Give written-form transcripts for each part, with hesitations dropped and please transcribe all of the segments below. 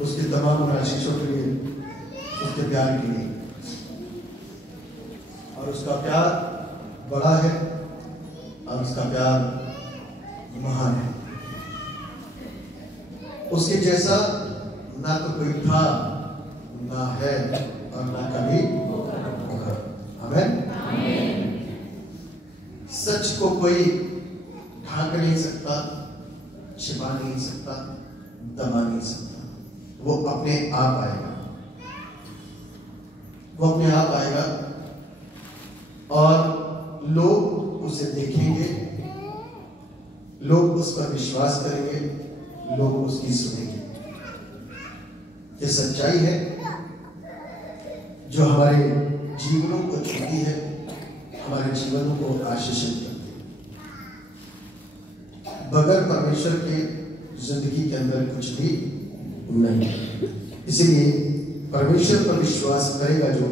उसके तमाम आशीषों के लिए, उसके प्यार के लिए। और उसका प्यार बड़ा है और उसका प्यार महान है। उसके जैसा ना तो कोई था, ना है और ना कभी होगा। आमीन। सच को कोई ढांक नहीं सकता, छिपा नहीं सकता, दबा नहीं सकता। वो अपने आप आएगा, वो अपने आप आएगा और लोग उसे देखेंगे, लोग उस पर विश्वास करेंगे, लोग उसकी सुनेंगे। ये सच्चाई है जो हमारे जीवनों को छूती है, हमारे जीवनों को आशीषित करती है। बगैर परमेश्वर के जिंदगी के अंदर कुछ भी नहीं। इसीलिए परमेश्वर पर विश्वास करेगा जो,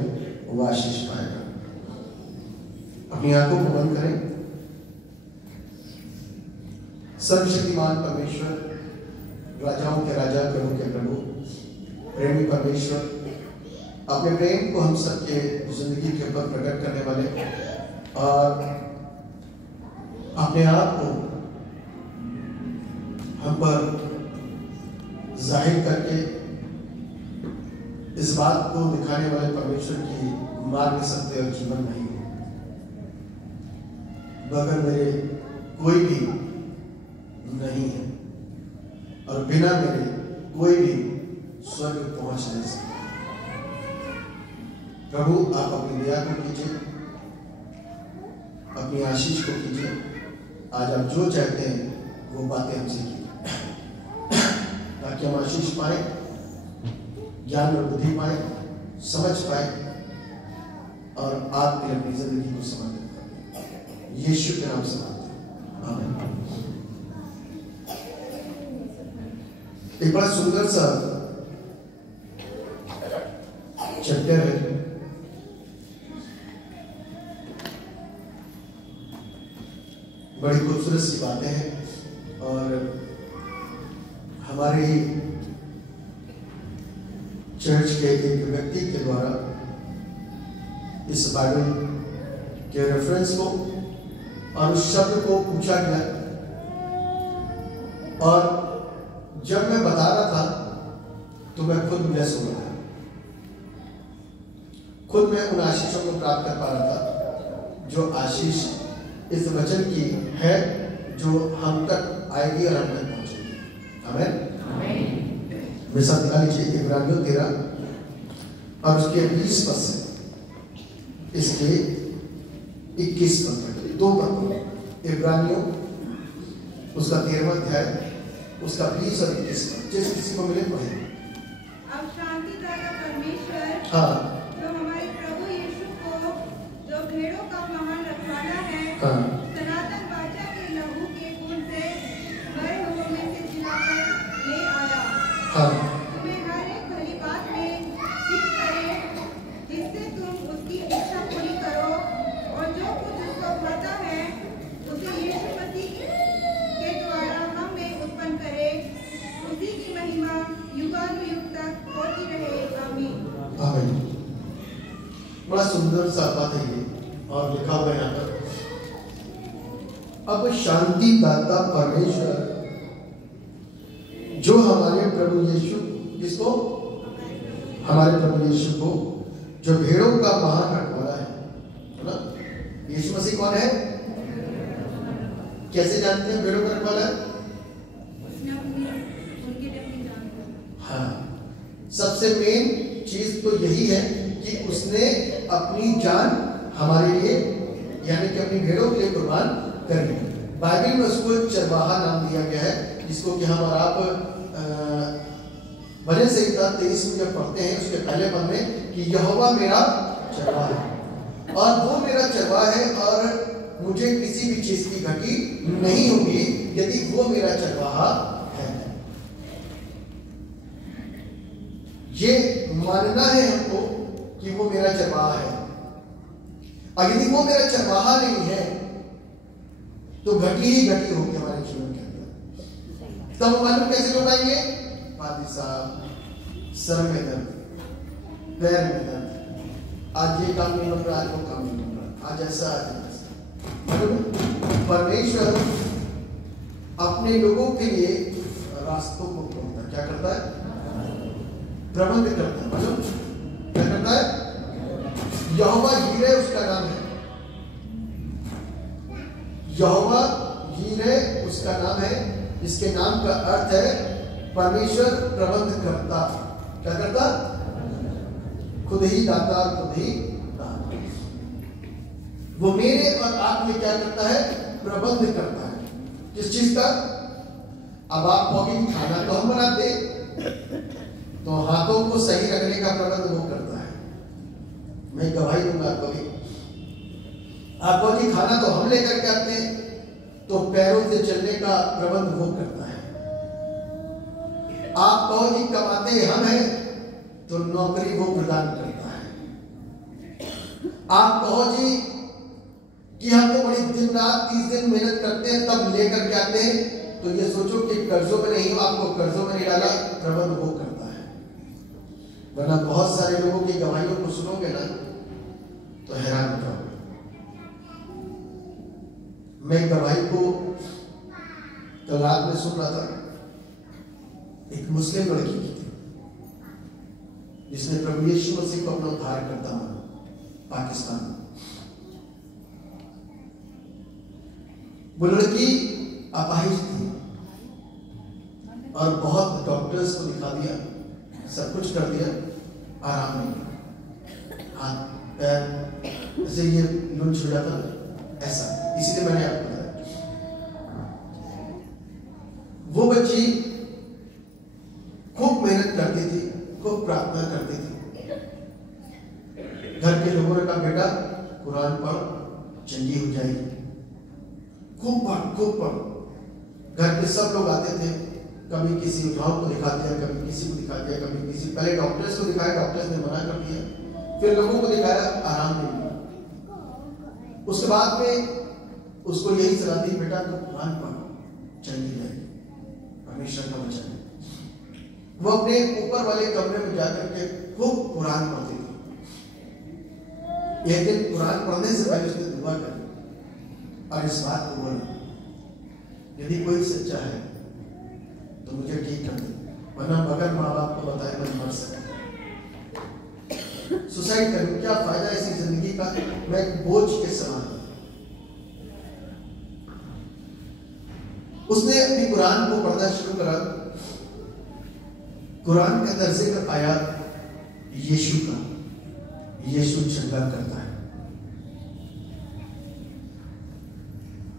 वो आशीष पाएगा। अपनी आंखों को बंद करें। सर्वशक्तिमान परमेश्वर, राजाओं के राजा, प्रभु के प्रभु, प्रेमी परमेश्वर, अपने प्रेम को हम सबके जिंदगी के ऊपर प्रकट करने वाले और अपने आप को हम पर जाहिर करके इस बात को दिखाने वाले परमेश्वर की मार्ग सत्य और जीवन नहीं है। बगैर मेरे कोई भी नहीं है और बिना मेरे कोई भी स्वर्ग पहुंच नहीं सकता। प्रभु, आप अपनी दया को कीजिए, अपनी आशीष को कीजिए। आज आप जो चाहते हैं वो बातें हमसे कीजिए, ताकि हम आशीष पाए, ज्ञान और बुद्धि पाए, समझ पाए और आपके लिए अपनी जिंदगी को समर्पित करें। यीशु के नाम से मांगते हैं, आमीन। एक बड़ा सुंदर सा चैप्टर है, बड़ी खूबसूरत सी बातें हैं और हमारे चर्च के एक व्यक्ति के द्वारा इस बाइबल के रेफरेंस को और उस शब्द को पूछा गया और जब मैं बता रहा था तो मैं खुद ब्लेस हो रहा था, खुद मैं उन आशीषों को प्राप्त कर पा रहा था जो आशीष इस वचन की है, जो हम तक आएगी और हम तक पहुंचेगी। आमीन। मेरे साथ निकाल लीजिए इब्रानियों 13 और उसके 20 पद से इसके 21 पद तक, 2 पद। इब्रानियों उसका 13वां अध्याय, उसका 20 और 21 पद, जिस किसी को मिले पढ़े। अब शांतिदाता परमेश्वर, हाँ, जो हमारे प्रभु यीशु को, जो भेड़ों का महान रखवाला है, हाँ, सनातन वाचा के लहू के खून से मरे हुओं में से जिलाकर ले आया। हाँ, तुम्हें हर एक भली बात में सिद्ध करे, जिससे तुम उसकी इच्छा पूरी करो और जो कुछ उसको भाता है उसे यीशु मसीह के द्वारा हम में उत्पन्न करे। उसी की महिमा युगानुयुग तक होती रहे। आमीन। आमीन। बड़ा सुंदर सा बात है ये और लिखा हुआ है यहाँ पर, अब शांति दाता परमेश्वर जो हमारे प्रभु यीशु, किसको? हमारे प्रभु यीशु को, जो भेड़ों का महान रखवाला है ना? यीशु मसीह कौन है? कैसे जानते हैं भेड़ों का रखवाला है? हाँ, सबसे मेन चीज तो यही है कि उसने अपनी जान हमारे लिए, यानी कि अपनी भेड़ों के लिए कुर्बान करी। बाइबल में उसको चरवाहा नाम दिया गया है, जिसको कि हम और आप भजन संहिता 23 में जब पढ़ते हैं उसके पहले पद में कि यहोवा मेरा चरवाहा है और वो मेरा चरवाहा है और मुझे किसी भी चीज की घटी नहीं होगी यदि वो मेरा चरवाहा है। ये मानना है हमको कि वो मेरा चरवाहा है, और यदि वो मेरा चरवाहा नहीं है तो घटी ही घटी होगी हमारे जीवन के अंदर। तब हम मालूम कैसे कर पाएंगे? पादी साहब, सर में दर्द, पैर में दर्द, आज ये काम नहीं बन रहा, आज वो काम नहीं बन रहा, आज ऐसा, आज ऐसा। परमेश्वर अपने लोगों के लिए रास्तों को खोलता है। क्या करता है? प्रबंध करता है। मतलब क्या करता है? यहोवा यीरे उसका नाम है। यहोवा यीरे उसका नाम है, इसके नाम का अर्थ है परमेश्वर प्रबंध करता। क्या करता? खुद ही दाता, खुद ही दाता। वो मेरे और आप में क्या करता है? प्रबंध करता है। किस चीज का? अब आप कहोगे खाना तो हम बनाते, तो हाथों को सही रखने का प्रबंध वो करता है। मैं गवाही दूंगा आपको भी। आप कहोगे खाना तो हम लेकर के आते हैं, तो पैरों से चलने का प्रबंध वो करता है। आप कहोगे कमाते हम हैं, तो नौकरी वो प्रदान करता है। आप कहो जी कि हम तो बड़ी दिन रात 30 दिन मेहनत करते हैं तब लेकर के आते हैं, तो ये सोचो कि कर्जों में नहीं हो, आपको कर्जों में नहीं डाला, प्रबंध वो करता है। वरना बहुत सारे लोगों की गवाहियों को सुनोगे ना तो हैरान हो जाओगे। मैं गवाही को कल रात में सुन रहा था, एक मुस्लिम लड़की की थी जिसने प्रभु यीशु मसीह को अपना उद्धार करता माना पाकिस्तान में। वो लड़की अपाहिज थी और बहुत डॉक्टर्स को दिखा दिया, सब कुछ कर दिया, आराम नहीं। हाथ पैर ऐसे ये लुंच हो जाता ऐसा, इसलिए मैंने आपको बताया। वो बच्ची खूब मेहनत करती थी, खूब प्रार्थना करती थी। घर के लोगों ने कहा बेटा कुरान पढ़, चंगी हो जाएगी, खूब पढ़, खूब पढ़। घर के सब लोग आते थे, कभी किसी उठाव को दिखा दिया, कभी किसी को दिखा दिया, कभी किसी, पहले डॉक्टर्स को दिखाया, डॉक्टर्स ने मना कर दिया, फिर लोगों को दिखाया, आराम नहीं मिला। उसके बाद में उसको यही सलाह दी बेटा तो कुरान पढ़, चंगी जाएगी, परमेश्वर का वचन है। वो अपने ऊपर वाले कमरे में जाकर के खूब कुरान पढ़ती थी। एक दिन कुरान पढ़ने से पहले उसने दुआ करी और इस बात को बोला, यदि कोई सच्चा है तो मुझे ठीक कर दे, वरना बगैर माँ बाप को बताए मैं मर सकता, सुसाइड करूं, क्या फायदा ऐसी जिंदगी का, मैं बोझ के समान हूं। उसने अपनी कुरान को पढ़ना शुरू करा। कुरान के अंदर जिक्र आया यीशु का, यीशु चंगा करता है।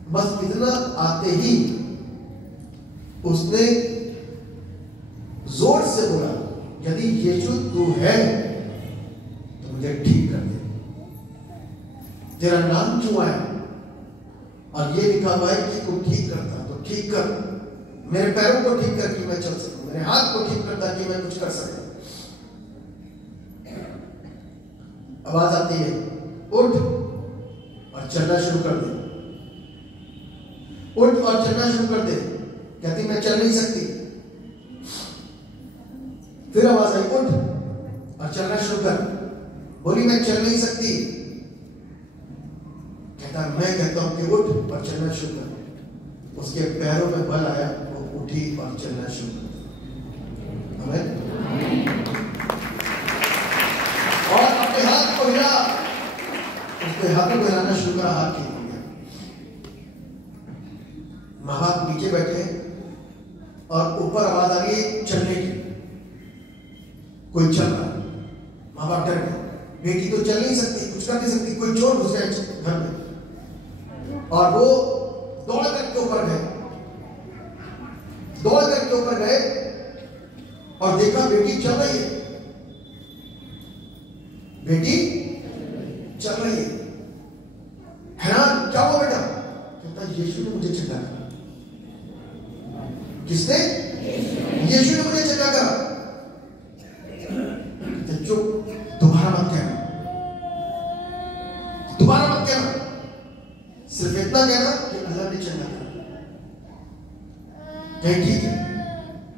बस इतना आते ही उसने जोर से बोला, यदि यीशु तू है तो मुझे ठीक कर दे, तेरा नाम क्यों आया और ये लिखा हुआ है कि तू ठीक करता, तो ठीक कर, मेरे पैरों को ठीक कर कि मैं चल सकूं, मेरे हाथ को ठीक करता कि मैं कुछ कर सकूं। आवाज आती है उठ और चलना शुरू कर दे, उठ और चलना शुरू कर दे। कहती मैं चल नहीं सकती। फिर आवाज आई उठ और चलना शुरू कर, बोली मैं चल नहीं सकती। कहता मैं कहता हूं कि उठ और चलना शुरू कर। उसके पैरों में बल आया, वो उठी और चलना शुरू कर। आमीन। और अपने हाथ को हिला, उसके हाथों को हिलाना शुरू करा, हाथ ठीक हो गया। माँ बाप नीचे बैठे और ऊपर आवाज आ रही चलने की, कोई चल रहा। माँ बाप डर गए, बेटी तो चल नहीं सकती, कुछ कर नहीं सकती, कोई चोर घुस गया घर में। और वो दौड़ करके ऊपर गए, दौड़ करके ऊपर गए और देखा बेटी चल रही है, बेटी चल रही है। हैरान, क्या हुआ बेटा? कहता यीशु ने मुझे चंगा करा। किसने? यीशु ने मुझे चंगा करा। चुप, दोबारा मत कहना, दोबारा मत कहना, सिर्फ इतना कहना कि अल्लाह ने चंगा करा। कहीं ठीक है।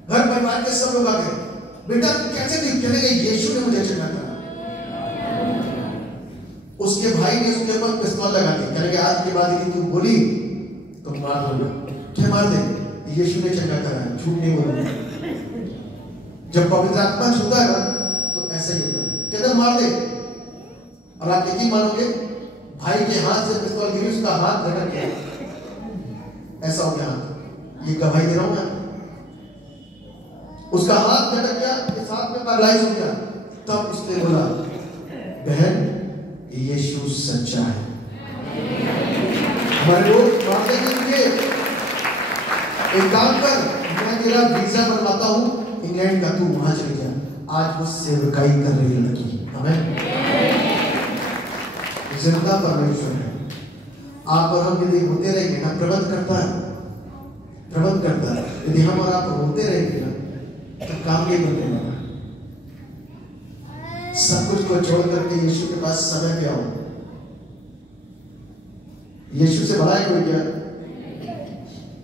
घर परिवार के सब लोग आ गए, बेटा कैसे ठीक करेगा? यीशु ने मुझे चंगा करा। उसके भाई ने उसके ऊपर पिस्तौल लगा दी, कहेंगे आज के बाद यदि तू बोली तो मार दूंगा। क्या मार दे? यीशु ने चंगा करा, झूठ नहीं बोलूंगा। जब पवित्र आत्मा छूता है ना तो ऐसा ही होता है, कहते मार दे। और आप यकीन मानोगे, भाई के हाथ से पिस्तौल गिरी, उसका हाथ झटक गया, ऐसा हो गया। ये गवाही दे रहा हूं मैं, उसका हाथ झटक गया, इस हाथ में पैरालाइज हो गया। तब उसने बोला बहन यीशु सच्चा है। हमारे लोग मानते हैं एक काम कर, मैं तेरा वीजा बनवाता हूं इंग्लैंड का, तू वहां चले जा। आज वो सेवकाई कर रही है लड़की। हमें जिंदा परमेश्वर है। आप और हम यदि होते रहेंगे ना, प्रबंध करता है, प्रबंध करता है। यदि हम और आप होते रहेंगे ना तो काम नहीं बनने वाला। सब कुछ को छोड़ करके यीशु के पास समय पे आओ। यीशु से बड़ा है कोई क्या?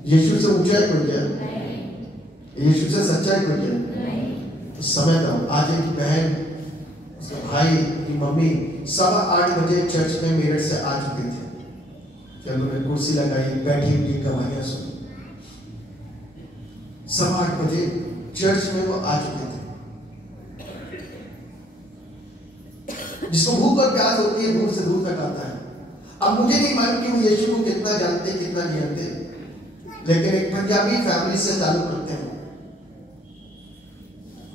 यीशु से ऊंचा है कोई क्या? यीशु से सच्चा है कोई क्या? तो समय पे आओ। आज एक बहन, उसके भाई की मम्मी 8:15 बजे चर्च में मेरठ से आ चुके थे। जब उन्होंने कुर्सी लगाई, बैठी उनकी गवाहियां सुनी। 8:15 बजे चर्च में वो आ चुके थे। जिसको भूख और प्यास होती है, भूख से दूर तक आता है। अब मुझे नहीं मालूम कि वो यीशु को कितना जानते कितना नहीं जानते, लेकिन एक पंजाबी फैमिली से ताल्लुक रखते हैं।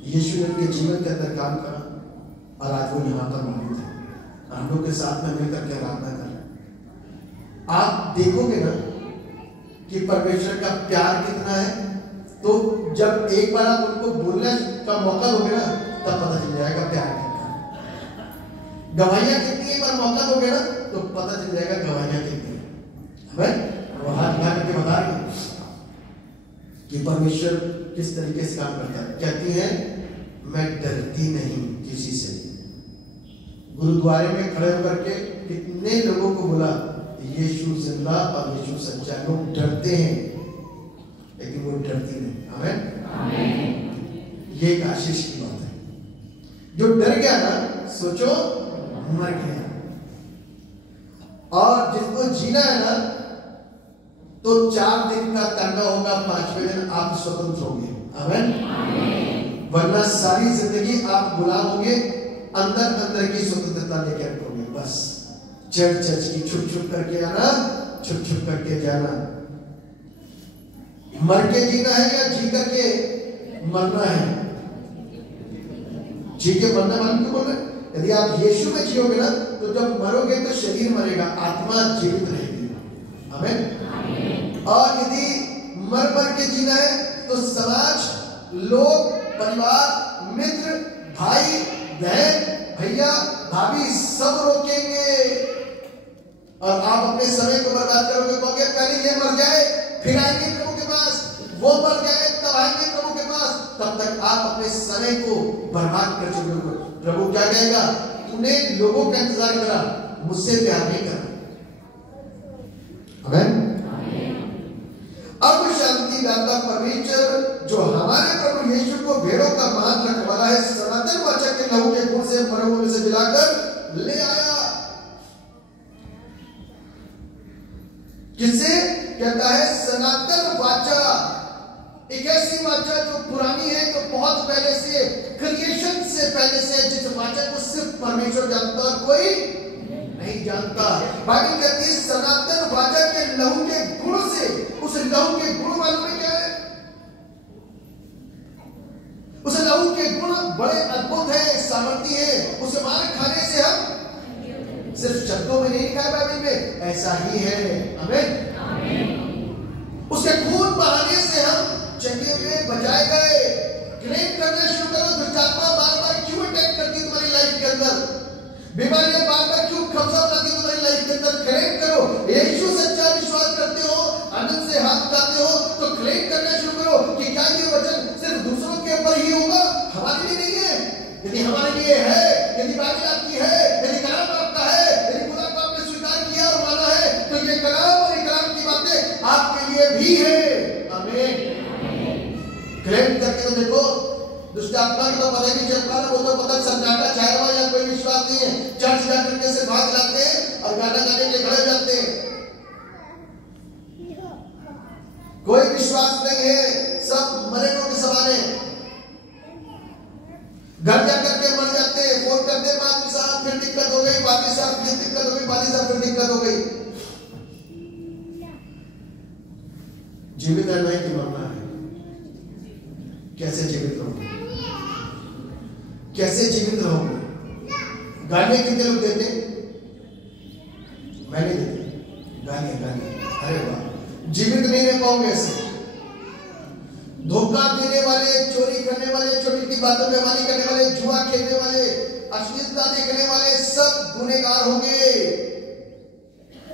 यीशु ने उनके जीवन के अंदर काम करा और आज वो यहाँ पर मौजूद है। हम लोग के साथ में मिलकर के आराधना कर रहे हैं। आप देखोगे ना कि परमेश्वर का प्यार कितना है, तो जब एक बार आप उनको बोलने का मौका दोगे ना, तब पता चल जाएगा प्यार कितना है। गवाहियां कितनी एक बार मौका दोगे ना तो पता चल जाएगा गवाहियां कितनी है। वो हाथ मिला करके बता रही है कि परमेश्वर किस तरीके से काम करता है। कहती है मैं डरती नहीं किसी से। गुरुद्वारे में खड़े होकर के कितने लोगों को बोला यीशु जिंदा और यीशु सच्चा। लोग डरते हैं लेकिन वो डरती नहीं। आमीन। ये एक आशीष की बात है। जो डर गया ना, सोचो मर गया। और जिसको जीना है ना, तो 4 दिन का तांगा होगा, 5वें दिन आप स्वतंत्र होंगे। आमीन। वरना सारी जिंदगी आप गुलाम होंगे, अंदर अंदर की स्वतंत्रता लेके रखोगे। बस चर्च की छुप छुप करके आना, छुप छुप करके जाना। मर के जीना है या जी करके मरना है? जी के मरना मालूम क्यों बोल रहे? यदि आप यीशु में जियोगे ना, तो जब मरोगे तो शरीर मरेगा, आत्मा जीवित रहेगी। आमीन। और यदि मर के जीना है तो समाज, लोग, परिवार, मित्र, भाई, बहन, भैया, भाभी सब रोकेंगे और आप अपने समय को बर्बाद करोगे। कहोगे पहले ये मर जाए फिर आएंगे प्रभु के पास, वो मर जाए तब आएंगे प्रभु के पास। तब तक आप अपने समय को बर्बाद कर चुके हो। प्रभु क्या कहेगा? तूने लोगों का इंतजार करा, मुझसे प्यार नहीं करा। आमीन। अब शांति दाता परमेश्वर जो हमारे प्रभु यीशु को भेड़ों का मान रखने वाला है, सनातन वाचा के लहू के गुण से मरे हुए में से जिलाकर ले आया। किसे कहता है? सनातन वाचा। एक ऐसी वाचा जो पुरानी है, जो बहुत पहले से, क्रिएशन से पहले से, जिस वाचा को सिर्फ परमेश्वर जानता और कोई नहीं जानता। बाइबल कहती है सनातन वाचा के लहू के गुण से। उस लहू के गुण मालूम है क्या है? उस लहू के गुण बड़े अद्भुत है, सामर्थ्य है। उसे मार खाने से हम सिर्फ शब्दों में नहीं लिखा है बाइबल में, ऐसा ही है। आमीन। उसके खून बहाने से हम चंगे हुए, बचाए गए। क्लेम करना शुरू करो, दुष्टात्मा बार-बार क्यों अटैक करती है तुम्हारी लाइफ के अंदर? बीमारियां बार-बार क्यों कब्जा करती है तुम्हारी लाइफ के अंदर? क्लेम करो। यीशु सच्चा विश्वास करते हो, आनंद से हाथ उठाते हो, तो क्लेम करना शुरू करो कि क्या ये वचन सिर्फ दूसरों के ऊपर ही होगा, हमारे लिए नहीं है। यदि हमारे लिए है, यदि बाइबल आपकी है, यदि कलाम आपका है, यदि खुदा को आपने स्वीकार किया और माना है, तो ये कलाम और कलाम की बातें आपके लिए भी है। आमीन। क्लेम करके तो देखो, दुष्ट आत्मा की तो पता ही नहीं चल पा रहा, वो तो पता सन्नाटा छाया हुआ, या कोई विश्वास नहीं है, चर्च जाकर के से भाग जाते हैं और गाना गाने के खड़े जाते हैं, कोई विश्वास नहीं है, सब मरेगों के सवाल है। घर जाकर के मर जाते हैं, फोन करते पादरी साहब फिर दिक्कत हो गई, पादरी साहब फिर दिक्कत हो गई, पादरी साहब फिर दिक्कत हो गई। जीवित रहना है कि मरना है? कैसे जीवित रहोगे? कैसे जीवित रहोगे? गालियां कितने लोग देते? मैं नहीं देती गालियां। अरे वाह, जीवित नहीं रह पाओगे ऐसे। धोखा देने वाले, चोरी करने वाले, छोटी छोटी बातों में बेईमानी करने वाले, जुआ खेलने वाले, अश्लीलता देखने वाले सब गुनहगार होंगे।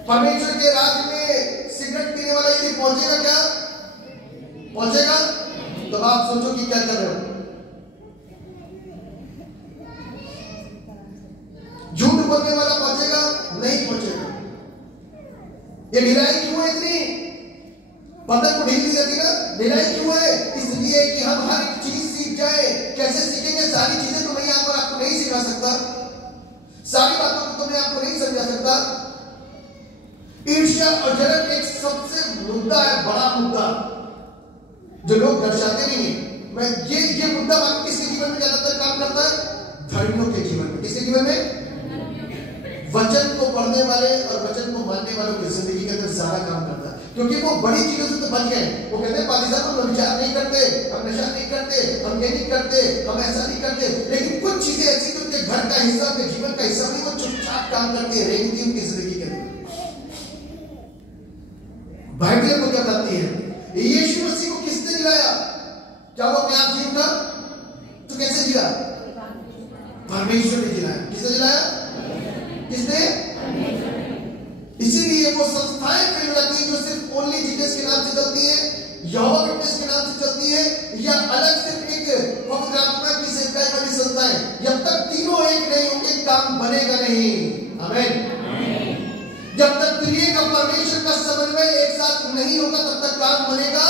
परमेश्वर के राज्य में सिगरेट पीने वाला यदि पहुंचेगा, क्या पहुंचेगा? तो आप सोचो कि क्या कर रहे हो। झूठ बोलने वाला पहुंचेगा? नहीं पहुंचेगा। ये ढिलाई क्यों है इतनी? पतंग को ढील दी जाती ना, ढिलाई क्यों है? इसलिए कि हम हर एक चीज सीख जाए। कैसे सीखेंगे? सारी चीजें तो मैं यहां पर आपको नहीं सिखा सकता, सारी बातों को तो मैं आपको नहीं समझा सकता। ईर्ष्या और जलन एक सबसे मुद्दा है, बड़ा मुद्दा जो लोग दर्शाते नहीं है। मैं ये मुद्दा किसके जीवन में ज्यादातर काम करता है? धर्मियों के जीवन में। किसके जीवन में? वचन को पढ़ने वाले और वचन को मानने वालों की जिंदगी के अंदर सारा काम करता है, क्योंकि वो बड़ी चीजों से तो बच गए। वो कहते हैं पादी साहब हम विचार नहीं करते, हम नशा नहीं करते, हम ये नहीं करते, हम ऐसा नहीं करते, लेकिन कुछ चीजें ऐसी कि उनके घर का हिस्सा, उनके जीवन का हिस्सा नहीं, वो चुपचाप काम करते हैं, रेंगती उनकी जिंदगी के अंदर। बाइबल को क्या बताती है? यीशु मसीह को किसने जिलाया? क्या वो अपने आप जी उठा? तो कैसे जिला? परमेश्वर ने जिलाया। किसने जिलाया? किसने? इसीलिए वो संस्थाएं फिर लगती है जो सिर्फ ओनली जीसस के नाम से चलती है, यहोवा विटनेस के नाम से चलती है, या अलग सिर्फ एक पवित्र आत्मा की सेवकाई वाली संस्थाएं। जब तक तीनों एक नहीं होंगे काम बनेगा नहीं। आमीन। जब तक त्रिएक परमेश्वर का समन्वय एक साथ नहीं होगा तब तक काम बनेगा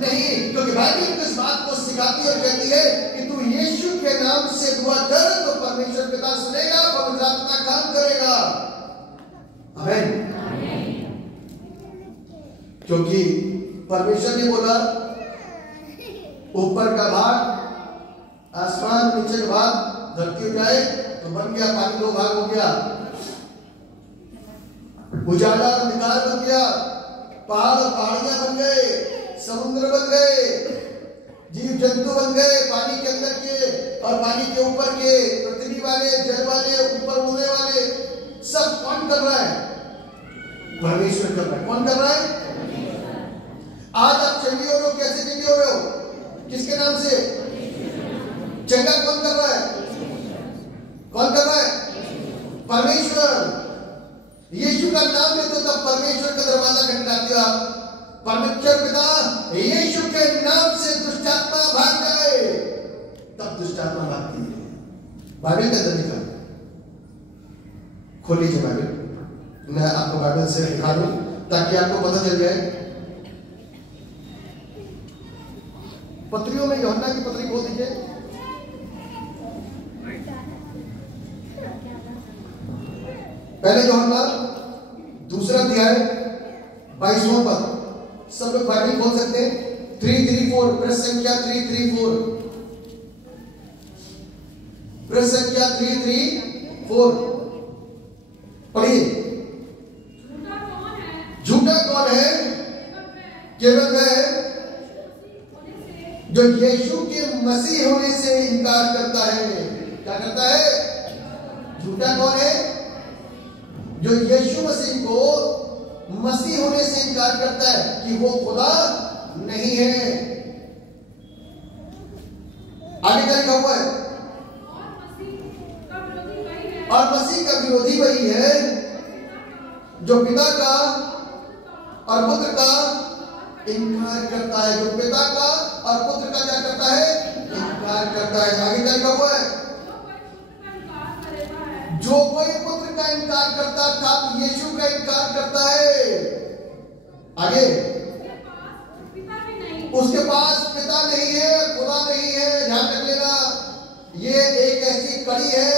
नहीं, क्योंकि बाइबल इस बात को सिखाती और कहती है कि तू यीशु के नाम से दुआ कर तो परमेश्वर पिता सुनेगा, पवित्र आत्मा काम करेगा। आमीन। क्योंकि परमेश्वर ने बोला ऊपर का भाग आसमान, नीचे का भाग धरती उठाए तो बन गया, पानी दो भाग हो गया, उजाला अंधकार बन गया, पहाड़ पहाड़ियां बन गए, समुद्र बन गए, जीव जंतु बन गए, पानी के अंदर के और पानी के ऊपर के, पृथ्वी वाले, जल वाले, ऊपर उड़ने वाले, सब कौन कर रहा है? परमेश्वर कर रहा है। कौन कर रहा है? आज आप चंगी हो रहे हो, कैसे चंगी हो रहे हो? किसके नाम से? चंगा कौन कर रहा है? कौन कर रहा है? परमेश्वर। यीशु का नाम ले तो तब परमेश्वर का दरवाजा खटखटाते हो आप। परमेश्वर पिता यीशु के नाम से दुष्ट आत्मा भाग जाए, तब दुष्ट आत्मा भागती है। बाइबल का तरीका खोल लीजिए बाइबल, मैं आपको बाइबल से दिखा दूं ताकि आपको पता चल जाए। पत्रियों में यूहन्ना की पत्री खोल दीजिए। पहले यूहन्ना दूसरा अध्याय 22वां पद। सब लोग बाइबल खोल सकते हैं। 334 पृष्ठ संख्या 334, पृष्ठ संख्या 334 पढ़िए। झूठा कौन है? केवल वह है जो यीशु के मसीह होने से इनकार करता है। क्या करता है? झूठा कौन है? जो यीशु मसीह को मसीह होने से इनकार करता है कि वो खुदा नहीं है। आगे क्या लिखा हुआ है? और मसीह का विरोधी वही है जो पिता का और पुत्र का इनकार करता है। जो पिता का और पुत्र का क्या करता है? इनकार करता है। आगे क्या लिखा हुआ है? जो कोई पुत्र का इनकार करता था यीशु का इनकार करता है। आगे उसके पास पिता नहीं है, खुदा नहीं है। ध्यान रख लेना, ये एक ऐसी कड़ी है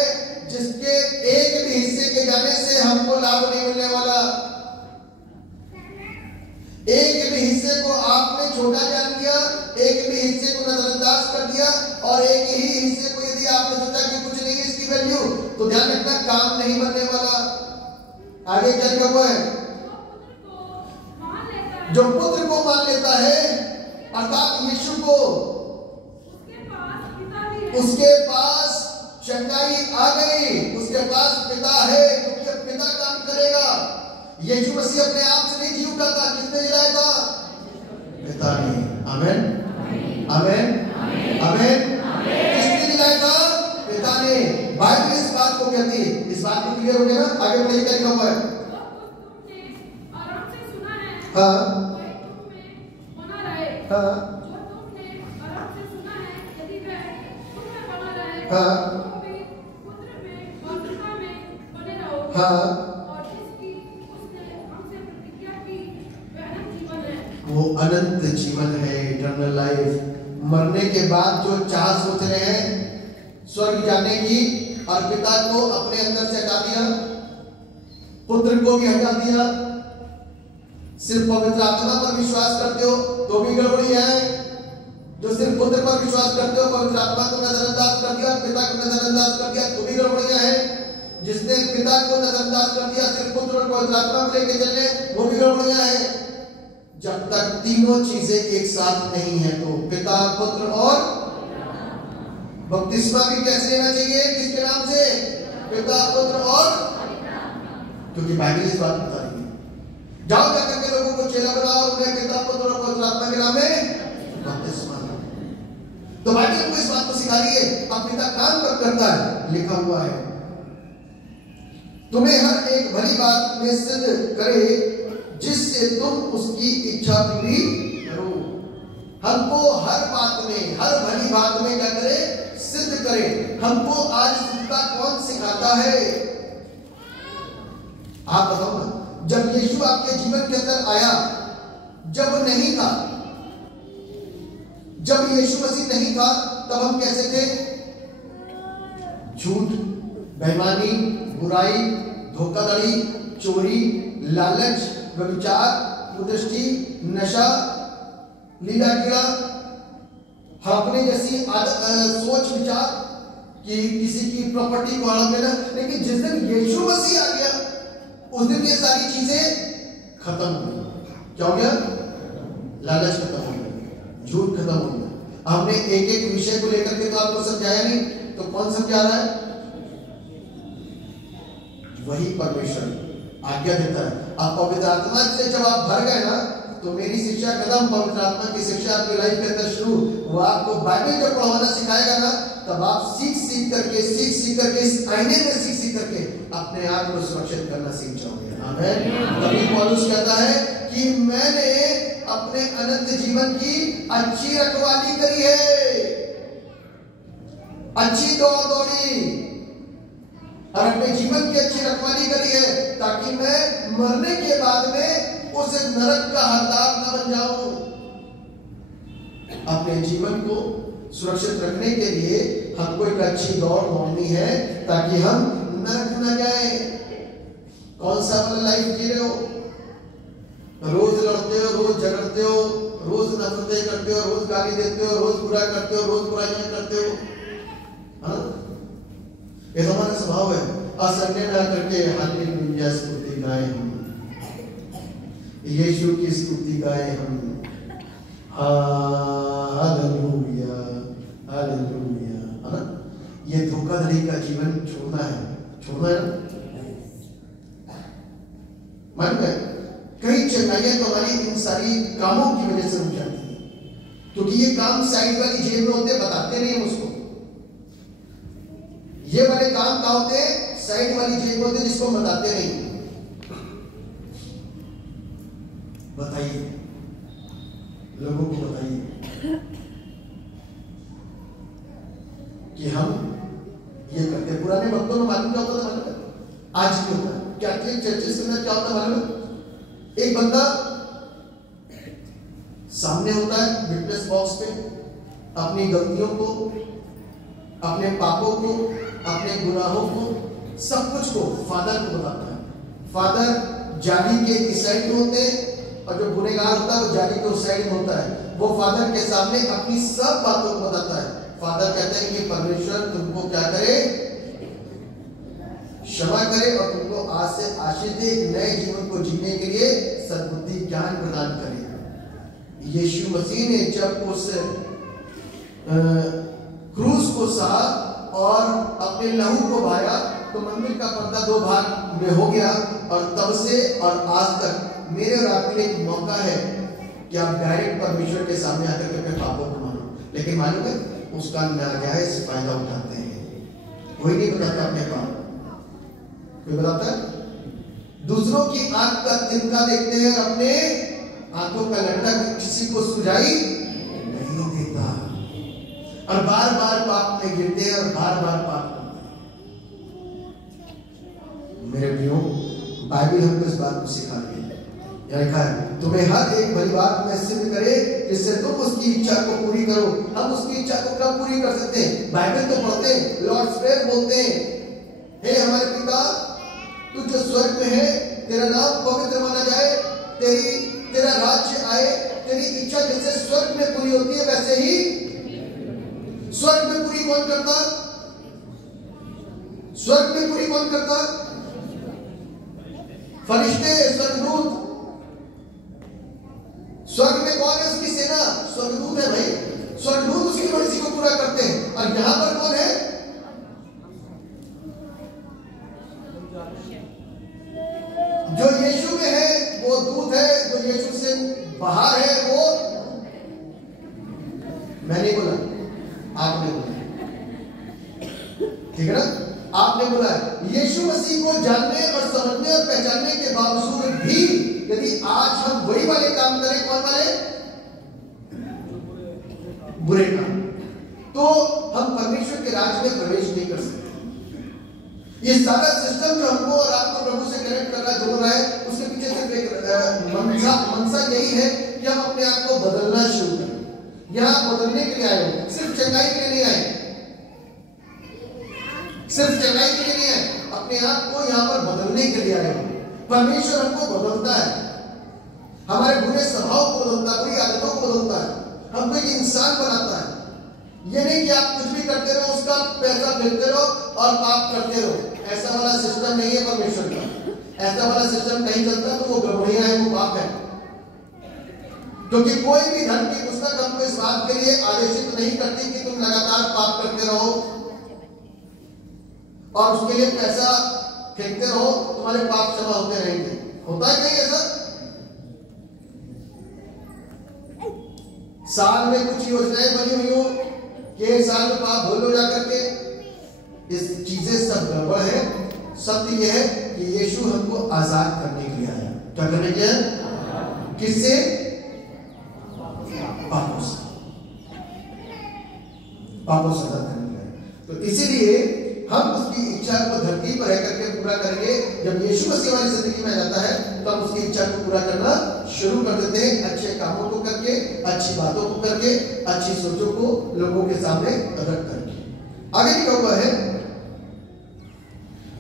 जिसके एक भी हिस्से के जाने से हमको लाभ नहीं मिलने वाला। एक भी हिस्से को आपने छोटा जान लिया, एक भी हिस्से को नजरअंदाज कर दिया, और एक ही हिस्से को यदि आपने सोचा कि कुछ नहीं है इसकी वैल्यू, तो ध्यान रखना काम नहीं बनने वाला। आगे क्या लिखा हुआ है? जो पुत्र को मान लेता है अर्थात यीशु को, उसके पास चंगाई आ गई, उसके पास पिता है, क्योंकि अब पिता काम करेगा। यीशु मसीह अपने आप से नहीं जी उठा था, किसने जिलाया था? पिता ने। आमेन आमेन आमेन। किसने जिलाया था? पिता ने। बाइबल इस बात को कहती है, इस बात को क्लियर हो गया ना? आगे बढ़िए, क्या लिखा हुआ है? हाँ हाँ वो अनंत जीवन है, इटर्नल लाइफ। मरने के बाद जो चाह सोच रहे हैं स्वर्ग जाने की, और पिता को अपने अंदर से हटा दिया, पुत्र को भी हटा दिया, सिर्फ पवित्र आत्मा पर विश्वास करते हो तो भी गड़बड़ी है। जो सिर्फ पुत्र पर विश्वास करते हो, पवित्र आत्मा को नजरअंदाज कर दिया, पिता को नजरअंदाज कर दिया, तो भी गड़बड़ियां हैं। जिसने पिता को नजरअंदाज कर दिया, सिर्फ पुत्र और पवित्र आत्मा को लेकर चले, वो भी गड़बड़ियां हैं। जब तक तीनों चीजें एक साथ नहीं है, तो पिता, पुत्र और बपतिस्मा भी कैसे लेना चाहिए? किसके नाम से? पिता, पुत्र और, क्योंकि बाइबल इस बात बता रही है। जाओ जाकर के लोगों को चेला बनाओ, उन्हें पिता, पुत्र और पवित्र आत्मा के नाम में बपतिस्मा। तो बाइबल को इस बात को सिखा रही है, अब पिता काम कब करता है? लिखा हुआ है, तुम्हें हर एक भली बात में सिद्ध करे, जिससे तुम उसकी इच्छा पूरी करो। हमको हर बात में, हर भली बात में क्या करे? सिद्ध करे। हमको आज सिद्धता कौन सिखाता है? आप बताओ ना। जब यीशु आपके जीवन के अंदर आया, जब नहीं था, जब यीशु मसीह नहीं था, तब हम कैसे थे? झूठ, बेईमानी, बुराई, धोखाधड़ी, चोरी, लालच, व्यभिचार, कुदृष्टि, नशा, लीला कीड़ा, अपने जैसी सोच विचार कि किसी की प्रॉपर्टी को हड़प लेना। लेकिन जिस दिन यीशु मसीह आ गया, उस दिन ये सारी चीजें खत्म हो गई। क्या हो गया? लालच खत्म हो गया, झूठ खत्म हो गया। हमने एक एक विषय को लेकर के तो आपको समझाया नहीं, तो कौन समझा रहा है? वही परमेश्वर आज्ञा देता है। आप पवित्र आत्मा से जब आप भर गए ना, तो मेरी शिक्षा कदम, पवित्र आत्मा की शिक्षा आपकी लाइफ के अंदर शुरू। वो आपको बाइबल जब पढ़ाना सिखाएगा ना, तब आप सीख करके इस आईने में सीख करके अपने आप को सुरक्षित करना सीख जाओगे। आमीन। तभी पौलुस कहता है कि मैंने अपने अनंत जीवन की अच्छी रखवाली करी है, अच्छी दौड़ दौड़ी, और अपने जीवन की अच्छी रखवाली करी है, ताकि मैं मरने के बाद में उस नरक का हकदार न बन जाऊं। अपने जीवन को सुरक्षित रखने के लिए हमको एक अच्छी दौड़ दौड़नी है, ताकि हम नरक न जाए। कौन सा वाला लाइफ जी रहे हो? रोज लड़ते हो, रोज झगड़ते हो, रोज नफरतें करते हो, रोज गाली देते हो, रोज बुरा करते हो, रोज बुराइयां करते हो। ये तो हमारा स्वभाव है। असंडे ना करके हालेलुया स्तुति गाए हम, यीशु की स्तुति गाए हम, हालेलुया हालेलुया। है ना? ये धोखाधड़ी का जीवन छोड़ना है ना? मान गए? कई चंगाइयां तो हमारी इन सारी कामों की वजह से हो जाती है, क्योंकि ये काम साइड वाली जेब में होते, बताते नहीं हम उसको। ये वाले काम क्या होते हैं? साइड वाली जेब होते, जिसको बताते नहीं। बताइए, लोगों को बताइए कि हम ये करते। पुराने वक्तों में मालूम क्या होता था? मालूम है? आज भी होता है। कैथोलिक चर्चेस के अंदर क्या होता है मालूम है? एक बंदा सामने होता है विटनेस बॉक्स पे, अपनी गलतियों को अपने पापों को, अपने गुनाहों को, सब कुछ को फादर को बताता है। फादर जाली के इस साइड में होते हैं और जो गुनहगार होता है वो जाली के उस साइड में होता है। वो फादर के सामने अपनी सब बातों को बताता है। फादर कहते हैं कि परमेश्वर तुमको क्या करे, क्षमा करे और तुमको आज से आशीष दे, नए जीवन को जीने के लिए सद्बुद्धि ज्ञान प्रदान करे। यीशु मसीह ने जब उस क्रूस को सहा और अपने लहू को बहाया तो मंदिर का पर्दा दो भाग में हो गया और तब से और आज तक मेरे और आपके लिए एक मौका है कि आप डायरेक्ट परमेश्वर के सामने आकर के अपने पापों को मानो। लेकिन मालूम है उसका नाजायज फायदा उठाते हैं। कोई नहीं बताता अपने पाप, कोई बताता है? दूसरों की आंख का तिनका देखते हैं, अपने आंखों का लंडा किसी को सुझाई नहीं देता और बार बार पाप में गिरते हैं और बार बार पाप करते हैं। मेरे प्रियो, बाइबल हमको इस बात को सिखा रही है। लिखा है तुम्हें हर एक भली बात में सिद्ध करे जिससे तुम उसकी इच्छा को पूरी करो। हम उसकी इच्छा को कब पूरी कर सकते हैं? बाइबल तो पढ़ते हैं, लॉर्ड्स प्रेयर बोलते हैं, हे हमारे पिता तू जो स्वर्ग में है, तेरा नाम पवित्र माना जाए, तेरा राज्य आए, तेरी इच्छा जैसे स्वर्ग में पूरी होती है वैसे ही स्वर्ग में पूरी कौन करता? स्वर्ग में पूरी कौन करता? फरिश्ते, स्वर्गदूत। स्वर्ग में कौन है? उसकी सेना, स्वर्गदूत है भाई। स्वर्गदूत उसकी मर्जी को पूरा करते हैं। और यहां पर कौन है? जो यीशु में है वो दूत है, जो यीशु से बाहर है वो, मैं नहीं बोला, आपने बोला, ठीक है ना? आपने बोला यीशु मसीह को जानने और समझने और पहचानने के बावजूद भी यदि आज हम वही वाले काम करें, कौन वाले? बुरे काम, तो हम परमेश्वर के राज्य में प्रवेश नहीं कर सकते। ये सारा सिस्टम जो हमको और आपको प्रभु से कनेक्ट कर रहा है, जोड़ रहा है, उसके पीछे सिर्फ एक मंशा यही है कि हम अपने आप को बदलना शुरू करें। यहां बदलने के लिए आए हो, सिर्फ चंगाई के लिए नहीं आए, सिर्फ चंगाई के लिए नहीं आए, अपने आप को यहां पर बदलने के लिए आए हो। परमेश्वर हमको बदलता है, हमारे बुरे स्वभाव को बदलता है, बुरी आदतों को बदलता है, हमको एक इंसान बनाता है। ये नहीं कि आप कुछ भी करते रहो, उसका पैसा फेंकते रहो और पाप करते रहो। ऐसा वाला सिस्टम नहीं है परमेश्वर का। ऐसा वाला सिस्टम नहीं चलता तो वो गड़बड़ियां है, वो पाप है। क्योंकि कोई भी धर्म की पुस्तक हमको इस बात के लिए आदेशित नहीं करती कि तुम लगातार पाप करते रहो और उसके लिए पैसा फेंकते रहो, तुम्हारे पाप क्षमा होते रहेंगे। होता है कहीं ऐसा? साल में कुछ योजनाएं बनी हुई हो कि साल में पाप धो लो जाकर के, इस चीजें सब गड़बड़ है। सत्य यह है कि यीशु हमको आजाद करने के लिए आया। क्या करने के लिए? किससे? पापों से। पापों से आजाद करने के लिए। तो इसीलिए हम उसकी इच्छा को धरती पर रह करके पूरा करेंगे। जब यीशु मसीह हमारी जिंदगी में जाता है तो हम उसकी इच्छा को पूरा करना शुरू कर देते हैं, अच्छे कामों को करके, अच्छी बातों को करके, अच्छी सोचों को लोगों के सामने रख करके। आगे लिखा हुआ है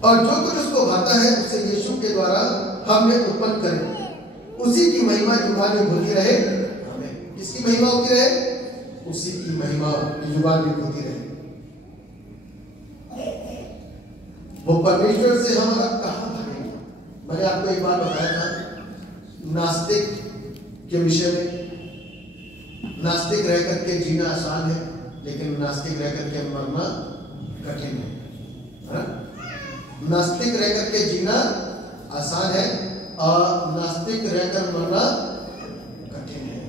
और जो कुछ उसको भाता है उसे यीशु के द्वारा हमने उत्पन्न करे, उसी की महिमा युगान में होती रहे। हमें किसकी महिमा होती रहे? उसी की महिमा युगान में होती रहे। वो परमेश्वर से हम कहां भागेंगे? मैंने आपको एक बार बताया था नास्तिक के विषय में। नास्तिक रह करके जीना आसान है, लेकिन नास्तिक रह करके मरना कठिन है। नास्तिक रह करके जीना आसान है और नास्तिक रहकर मरना कठिन है।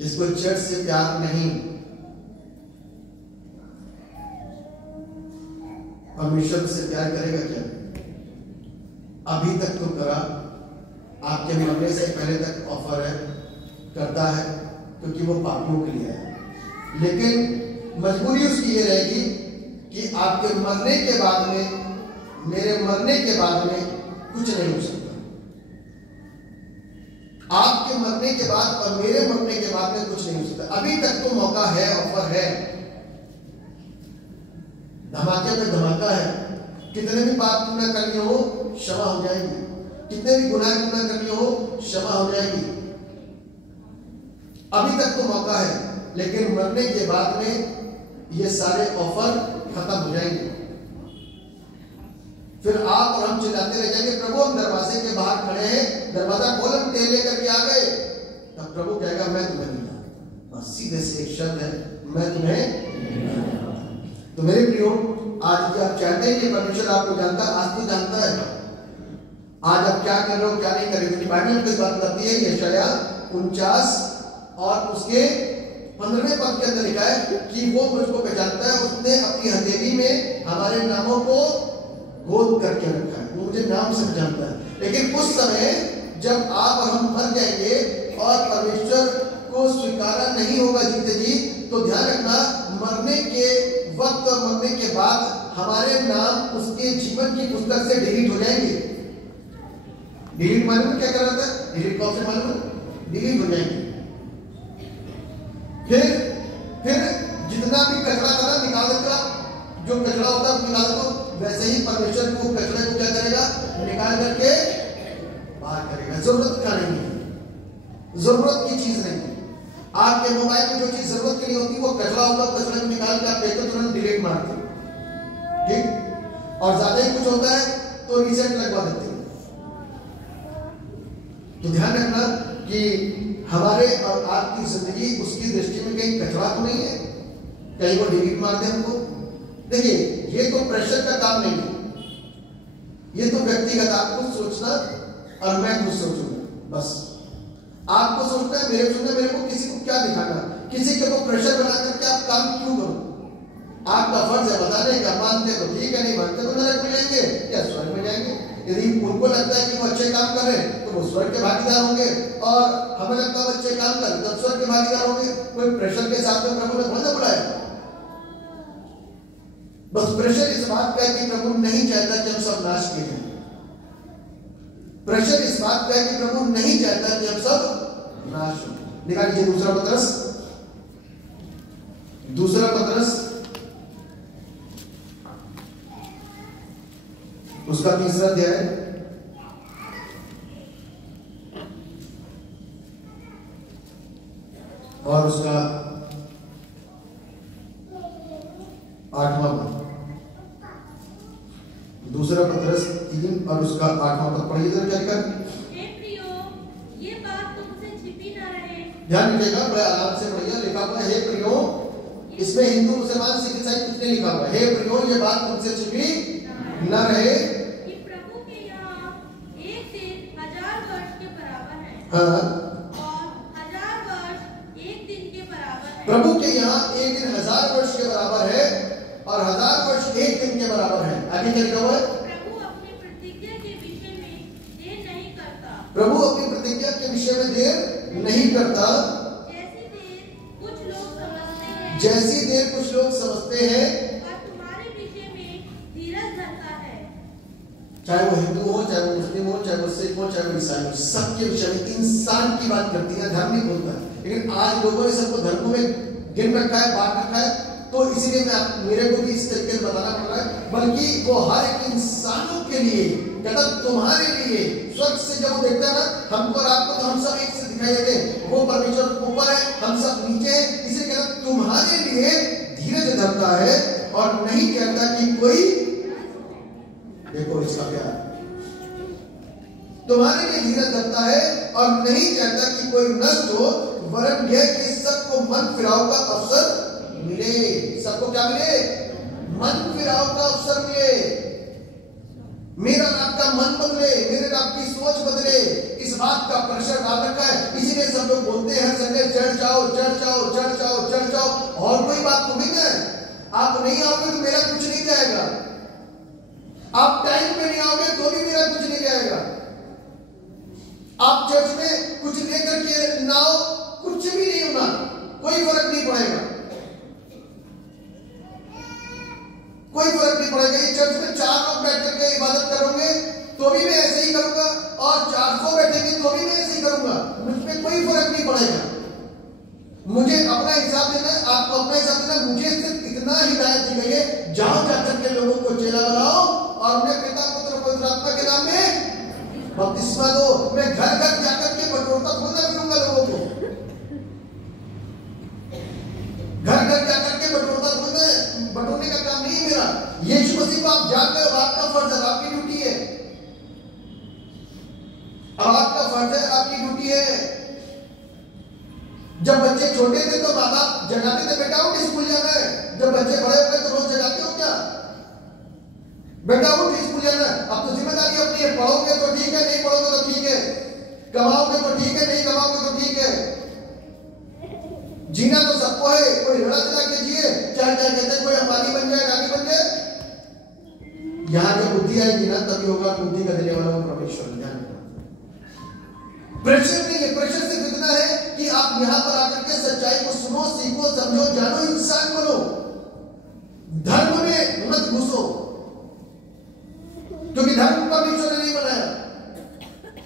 इसको चर्च से प्यार नहीं, परमेश्वर से प्यार करेगा क्या? अभी तक तो करा, आपके मरने से पहले तक ऑफर है, करता है, क्योंकि वो पापियों के लिए है। लेकिन मजबूरी उसकी ये रहेगी कि आपके मरने के बाद में, मेरे मरने के बाद में कुछ नहीं हो सकता। आपके मरने के बाद और मेरे मरने के बाद में कुछ नहीं हो सकता। अभी तक तो मौका है, ऑफर है। धमाके पे धमाका है। कितने भी पाप तुमने कर लिए हो क्षमा हो जाएगी, कितने भी गुनाह तुमने कर लिए हो क्षमा हो जाएगी। अभी तक तो मौका है, लेकिन मरने के बाद में ये सारे ऑफर खत्म हो जाएंगे। फिर आप और हम चिल्लाते रह जाएंगे, प्रभु हम दरवाजे के बाहर खड़े हैं, दरवाजा खोल, हम तेल लेकर के आ गए। तब प्रभु कहेगा मैं तुम्हें नहीं जानता। बस सीधे से एक शब्द है, मैं तुम्हें नहीं जानता। तो मेरे प्रियो, आज की आप चाहते हैं कि परमेश्वर आपको जानता, आज तो जानता है। आज आप क्या कर रहे हो क्या नहीं कर रहे हो, क्योंकि बाइबल किस बात बताती है, यशाया 49 और उसके 15वें पद के अंदर लिखा है कि वो मुझको पहचानता है, उसने अपनी हथेली में हमारे नामों को गोद करके रखा है, वो मुझे नाम से पहचानता है। लेकिन उस समय जब आप और हम मर जाएंगे और परमेश्वर को स्वीकारा नहीं होगा जीते जी, तो ध्यान रखना मरने के वक्त और मरने के बाद हमारे नाम उसके जीवन की पुस्तक से डिलीट हो जाएंगे। डिलीट मालूम क्या कर रहा था, डिलीट का ऑप्शन मालूम, डिलीट हो जाएंगे। फिर जितना भी कचरा था ना निकाल देगा, जो कचरा होता है निकाल दो, वैसे ही परमेश्वर को कचरे को क्या करेगा, निकाल करके बाहर करेगा। जरूरत का नहीं है, जरूरत की चीज नहीं है। आपके मोबाइल में जो चीज जरूरत की नहीं होती वो कचरा होता है, कचरे को निकाल के आप देखते तुरंत डिलीट मारते, ठीक। और ज्यादा ही कुछ होता है तो रीसेट लगवा देते हैं। तो ध्यान रखना कि हमारे और आपकी जिंदगी उसकी दृष्टि में कहीं कचरा तो नहीं है, कहीं वो डिलीट मार दे हमको। देखिए ये तो प्रेशर का काम नहीं है, ये तो व्यक्तिगत आपको सोचना और मैं खुद सोचूंगा, बस आपको सोचना है, मेरे को सोचना, मेरे को किसी को क्या दिखाना, किसी के को प्रेशर बना करके आप काम क्यों करो। आपका फर्ज है बताने का, मानते तो ठीक है, नहीं मानते तो नरक में जाएंगे या स्वर्ग में जाएंगे। यदि उनको लगता है कि वो अच्छे काम कर रहे हैं तो वो स्वर्ग के भागीदार होंगे, और हमें लगता है अच्छे काम कर तब स्वर्ग के भागीदार होंगे। कोई प्रेशर के साथ में प्रभु ने थोड़ा बुलाया, बस प्रेशर इस बात का है कि प्रभु नहीं चाहता कि हम सब नाश किए जाएं। प्रेशर इस बात का है कि प्रभु नहीं चाहता कि हम सब नाश हो। निकालिए दूसरा पत्रस उसका 3रा अध्याय और उसका 8वां पद। दूसरा पत्रस 3 और उसका 8वां पद पढ़िए जरा क्या लिखा। हे प्रियो, ये बात तुमसे छिपी न रहे। ध्यान रखिएगा, बड़े आराम से पढ़िए। लिखा हुआ है हे प्रियो, इसमें हिंदू मुसलमान सिख ईसाई कुछ नहीं लिखा हुआ। हे प्रियो, ये बात तुमसे छिपी न रहे कि प्रभु के यहाँ एक दिन 1000 वर्ष के बराबर है, हाँ, और 1000 वर्ष एक दिन के बराबर है। प्रभु के यहाँ एक दिन 1000 वर्ष के बराबर है और 1000 वर्ष एक दिन के बराबर है। आगे क्या लिखा हुआ है, प्रभु अपनी प्रतिज्ञा के विषय में देर नहीं करता। प्रभु अपनी प्रतिज्ञा के विषय में देर नहीं करता। जैसी देर कुछ लोग समझते हैं, और तुम्हारे विषय में धीरज धरता है। चाहे वो हिंदू हो, चाहे वो मुस्लिम हो, चाहे वो सिख हो, चाहे वो ईसाई हो, सबके विषय में इंसान की बात करती है, धर्म नहीं बोलता है। लेकिन आज लोगों ने सबको धर्मों में गिन रखा है, बांट रखा है, तो इसीलिए मेरे को भी इस तरीके से बताना पड़ रहा है। बल्कि वो हर एक इंसानों के लिए कहता, तुम्हारे लिए। स्वर्ग से जब वो देखता है ना हमको और आपको, तो हम सब एक से दिखाई देते हैं। वो परमेश्वर ऊपर है, हम सब नीचे हैं, इसलिए कहता तुम्हारे लिए धीरज धरता है और नहीं कहता कि कोई, देखो इसका प्यार, तुम्हारे लिए धीरज धरता है और नहीं चाहता कि कोई नष्ट हो, वरन यह कि सबको मन फिराव का अवसर मिले। सबको क्या मिले, मन फिराव का अवसर मिले। मेरा आपका मन बदले, मेरे आपकी सोच बदले, इस बात का प्रेशर डाल रखा है। इसीलिए सब लोग बोलते हैं हर संडे चढ़ जाओ, चढ़ जाओ, चढ़ जाओ, चढ़ जाओ। और कोई बात तो नहीं है, आप नहीं आओगे तो मेरा कुछ नहीं जाएगा, आप टाइम पे नहीं आओगे तो भी मेरा कुछ नहीं जाएगा। आप चर्च में कुछ लेकर के ना आओ, कुछ भी नहीं होना, कोई फर्क नहीं पड़ेगा, कोई फर्क नहीं पड़ेगा। ये चर्च में 4 लोग बैठ करके इबादत करोगे तो भी मैं ऐसे ही करूंगा, और 400 बैठेंगे तो भी मैं ऐसे ही करूंगा, मुझ में कोई फर्क नहीं पड़ेगा। मुझे अपना हिसाब देना है, आपको अपना हिसाब देना। मुझे सिर्फ इतना हिदायत दी गई है, जाओ जाकर के लोगों को चेला बनाओ और उन्हें पिता पुत्र पवित्र आत्मा के नाम में बपतिस्मा दो। मैं घर घर जाकर के बटोरता थोड़ा करूंगा लोगों को, घर घर जाकर के बटोरने का काम नहीं मेरा। यीशु मसीह को आप जानते हो, आपका फर्ज है, आपकी ड्यूटी है। अब आपका फर्ज है, आपकी ड्यूटी है। जब बच्चे छोटे थे तो माँ बाप जगाते थे, बेटा उठ स्कूल जाना है। जब बच्चे बड़े हो गए तो रोज जगाते हो क्या? बेटा उठ स्कूल जाना है। अब तो जिम्मेदारी अपनी है, पढ़ोगे तो ठीक है, नहीं पढ़ोगे तो ठीक है, कमाओगे तो ठीक है, नहीं कमाओगे तो ठीक है। जीना तो सबको है, कोई लड़ा चला के जिए, चाहे कहते हैं कोई अंबानी बन जाए, रानी बन जाए। यहां जब बुद्धि आएगी ना तभी होगा बुद्धि का देने वाला परमेश्वर। प्रेशर नहीं है, प्रेशर सिर्फ इतना है कि आप यहां पर आकर के सच्चाई को सुनो, सीखो, समझो, जानो, इंसान बनो। धर्म में मत घुसो, क्योंकि धर्म परमेश्वर ने नहीं बनाया।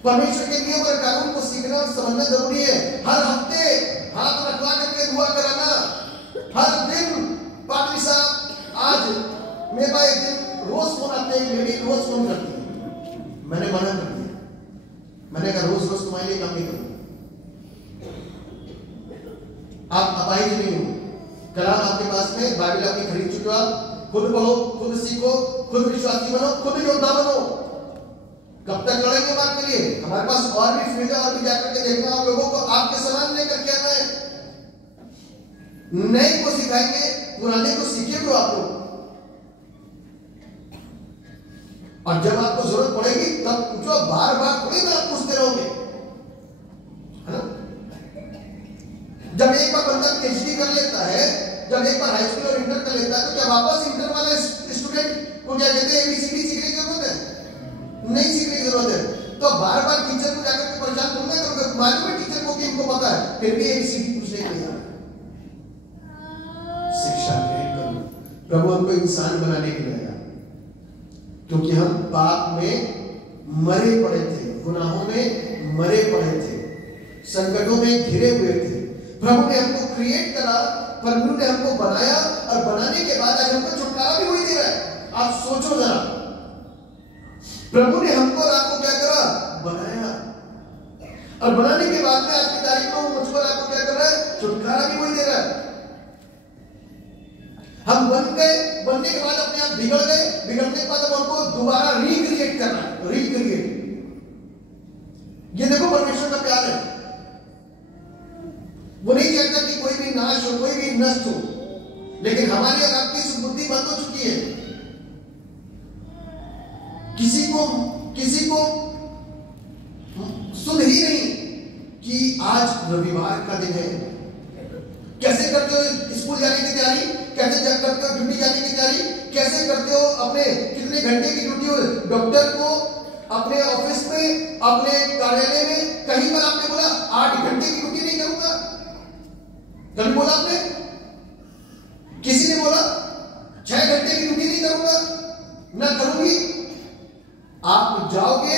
परमेश्वर के नियम और कानून को सीखना और समझना जरूरी है। हर हफ्ते हाथ रखवा करके दुआ कराना, हर दिन। पाटली साहब आज मेरा एक दिन रोज फोन आते हैं, लेडी रोज फोन करती है, मैंने मना कर दिया। मैंने कहा रोज रोज तुम्हारे लिए काम नहीं करूंगा, आप अपाहिज नहीं हो। कलाम आपके पास में, बाइबल आपकी खरीद चुके हो, आप खुद पढ़ो, खुद सीखो, खुद विश्वासी बनो, खुद योद्धा बनो। कब तक लड़ेंगे बात के लिए? हमारे पास और भी फील्ड है, और भी जाकर के देखना, और लोगों को आपके समान लेकर के आना है। नए को सिखाएंगे, पुराने को सीखे तो आप लोग। और जब आपको जरूरत पड़ेगी तब पूछो, बार बार थोड़ी ना आप पूछते रहोगे, है ना? जब एक बार बंदा पीएचडी कर लेता है, जब एक बार हाई स्कूल और इंटर कर लेता है, तो क्या वापस इंटर वाला स्टूडेंट को क्या कहते हैं एबीसीडी सीखने की जरूरत है? नहीं सीखने की जरूरत है। तो बार बार टीचर को जाकर के परेशान तुम ना करोगे। मालूम है टीचर को कि इनको पता है, फिर भी एबीसीडी पूछने के लिए शिक्षा ग्रहण करो। प्रभु हमको इंसान बनाने के लिए आया, क्योंकि हम पाप में मरे पड़े थे, गुनाहों में मरे पड़े थे, संकटों में घिरे हुए थे। प्रभु ने हमको क्रिएट करा, प्रभु ने हमको बनाया, और बनाने के बाद आज हमको छुटकारा भी वही दे रहा है। आप सोचो जरा, प्रभु ने हमको और आपको क्या करा? बनाया, और बनाने के बाद में आज की तारीख में मुझको आपको क्या कर रहा है? छुटकारा भी वही दे रहा है। हम बन गए, बनने के बाद अपने आप बिगड़ गए, बिगड़ने के बाद अब हमको दोबारा रिक्रिएट करना है, रिक्रिएट। ये देखो परमेश्वर का प्यार है। वो नहीं चाहता कि कोई भी नाश हो, कोई भी नष्ट हो, लेकिन हमारी और आपकी बुद्धि बंद हो चुकी है। किसी को सुन ही नहीं कि आज रविवार का दिन है। कैसे करते हो स्कूल जाने की तैयारी? कैसे करते हो ड्यूटी जाने की तैयारी? कैसे करते हो अपने कितने घंटे की ड्यूटी हो? डॉक्टर को अपने ऑफिस में, अपने कार्यालय में कहीं पर आपने बोला 8 घंटे की ड्यूटी नहीं करूंगा? कभी बोला आपने? किसी ने बोला 6 घंटे की ड्यूटी नहीं करूंगा, ना करूंगी? आप जाओगे,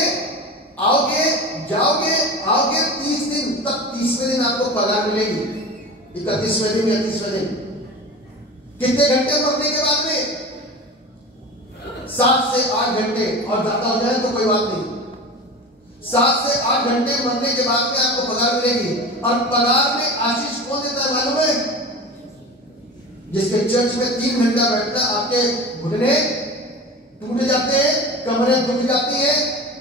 आओगे, जाओगे, आओगे 30 दिन, तब 30वें दिन आपको पगार मिलेगी। 31वें दिन या 30वें दिन कितने घंटे पढ़ने के बाद में? 7 से 8 घंटे, और ज्यादा हो जाए तो कोई बात नहीं। 7 से 8 घंटे पढ़ने के बाद में आपको पगार मिलेगी। और पगार में आशीष कौन देता है मालूम है? जिसके चर्च में 3 घंटा बैठना आपके घुटने टूट जाते हैं, कमरे दुख जाती है,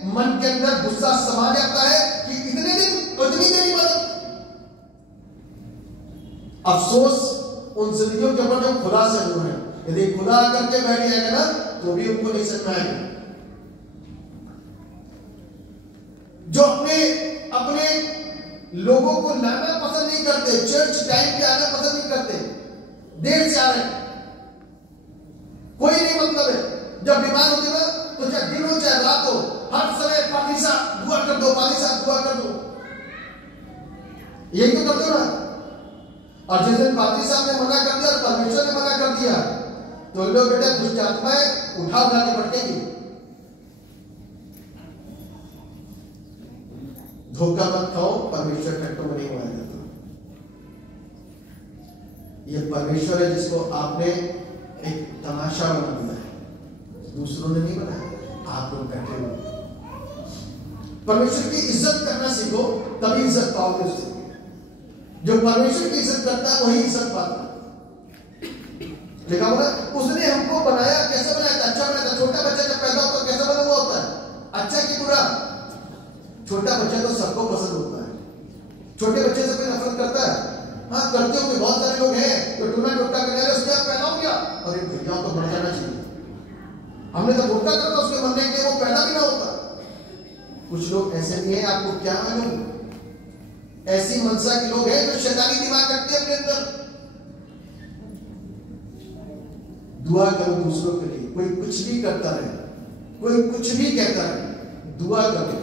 मन के अंदर गुस्सा समा जाता है कि इतने दिन उतनी देरी मदद। अफसोस उन जिंदगियों के ऊपर जो खुदा से दूर है। यदि खुदा करके बैठ जाएगा ना तो भी उनको नहीं समझ में आएगा। जो अपने लोगों को लाना पसंद नहीं करते, चर्च टाइम पे आना पसंद नहीं करते, देर से आ रहे, कोई नहीं मतलब है। जब बीमार होते ना तो चाहे दिन हो चाहे रात हो, हर समय पादरी साहब दुआ कर दो, पादरी साहब दुआ कर दो, यही तो करते हो ना। और जिस दिन पादरी साहब ने मना कर दिया और परमेश्वर ने मना कर दिया तो लोग बेटा दुष्ट आत्माएं उठा के भटकेंगी। धोखा मत खाओ, परमेश्वर कट्टों में नहीं बनाया जाता। ये परमेश्वर है जिसको आपने एक तमाशा बना दिया है, दूसरों ने नहीं बनाया, आप लोग बैठे हो। परमेश्वर की इज्जत करना सीखो, तभी इज्जत पाओगे उससे। जो परमेश्वर की इज्जत करता है वही इज्जत पाता है। देखा होगा, उसने हमको बनाया, कैसे बनाया था? अच्छा बनाया था। छोटा बच्चा जब पैदा होता है कैसा बना हुआ होता है? अच्छा कि बुरा? छोटा बच्चा तो सबको पसंद होता है। छोटे बच्चे से कोई नफरत करता है? हाँ, करते होंगे। बहुत सारे लोग हैं तो टूना टोटा करने वाले, उसके बाद पैदा हो गया, अरे भैया तो मर जाना चाहिए, हमने तो टोटा करता उसके मरने के लिए, वो पैदा भी ना होता। कुछ लोग ऐसे भी हैं, आपको क्या मालूम, ऐसी मनसा के लोग हैं जो शैतानी दिमाग रखते हैं अपने अंदर। दुआ करो दूसरों के लिए, कोई कुछ भी करता रहे, कोई कुछ भी कहता रहे, दुआ करो।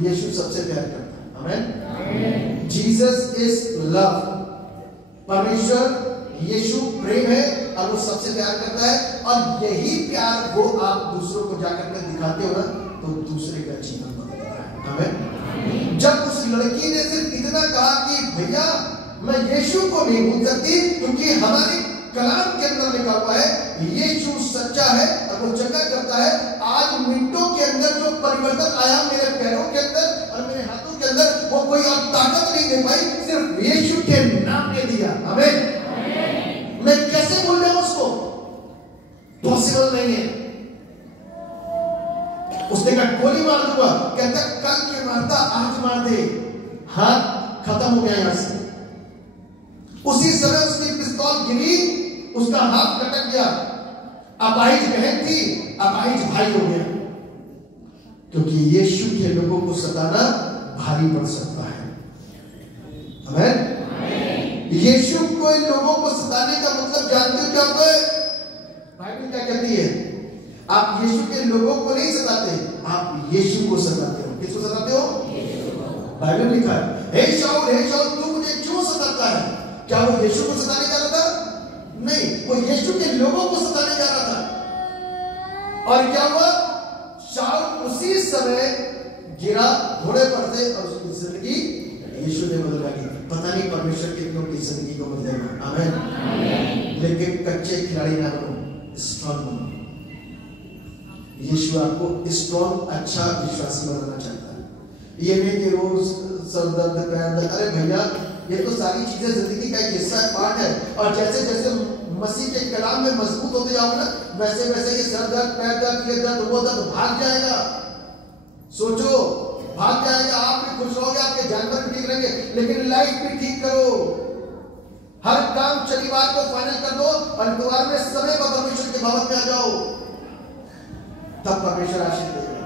यीशु सबसे प्यार करता है। आमीन। Jesus is love. परमेश्वर यीशु प्रेम है और वो सबसे प्यार करता है, और यही प्यार वो आप दूसरों को जाकर के दिखाते हो ना, तो दूसरे का जीवन बदलता है। आमीन। जब उस लड़की ने सिर्फ इतना कहा कि भैया मैं यीशु को नहीं भूल सकती, क्योंकि हमारे कलाम के अंदर लिखा हुआ है यीशु सच्चा है और वो जगह करता है। आज मिनटों के अंदर जो परिवर्तन आया मेरे पैरों के अंदर और मेरे हाथों के अंदर, वो कोई और ताकत नहीं दे पाई, सिर्फ यीशु के नाम ने दिया। आमीन। मैं कैसे भूल जाऊं उसको? पॉसिबल नहीं है। उसने कहा गोली मार दूंगा, कहता कल के मारता आज मार दे, हाथ खत्म हो गया यहां से। उसी समय उसकी पिस्तौल गिरी, उसका हाथ कटक गया। अपाहिज बहन थी, अपाहिज भाई हो गया, क्योंकि यीशु के लोगों को सताना भारी पड़ सकता है। आमीन। यीशु को लोगों को सताने का मतलब जानते हो क्या होता है? बाइबल क्या कहती है? आप यीशु के लोगों को नहीं सताते, आप यीशु को सताते हो। किसको सताते हो? बाइबल लिखा है, हे शाऊल तू मुझे क्यों सताता है? क्या वो यीशु को सताने जा रहा था? नहीं, वो यीशु के लोगों को सताने जा रहा था। और क्या हुआ? शाऊल उसी समय गिरा घोड़े पर से और उसकी जिंदगी यीशु ने बदल दी। पता नहीं परमेश्वर कितनों की जिंदगी को बदलेगा। आमीन। लेकिन कच्चे खिलाड़ी ना बनो, स्ट्रॉन्ग बनो। यीशु आपको स्ट्रॉन्ग अच्छा विश्वासी बनाना चाहता है। ये नहीं कि रोज सर दर्द, पैर दर्द, अरे भैया ये तो सारी चीजें जिंदगी का एक हिस्सा पार्ट है। और जैसे जैसे मसीह के कलाम में मजबूत होते जाओगे ना, वैसे वैसे ये सर दर्द, पैर दर्द, ये दर्द, वो दर्द भाग जाएगा। सोचो, भाग जाएगा। आप भी खुश रहोगे, आपके जानवर भी ठीक रहेंगे, लेकिन लाइफ भी ठीक करो। हर काम शनिवार को फाइनल कर दो और इतवार में समय पर परमेश्वर के भवन में आ जाओ, तब परमेश्वर आशीष देगा।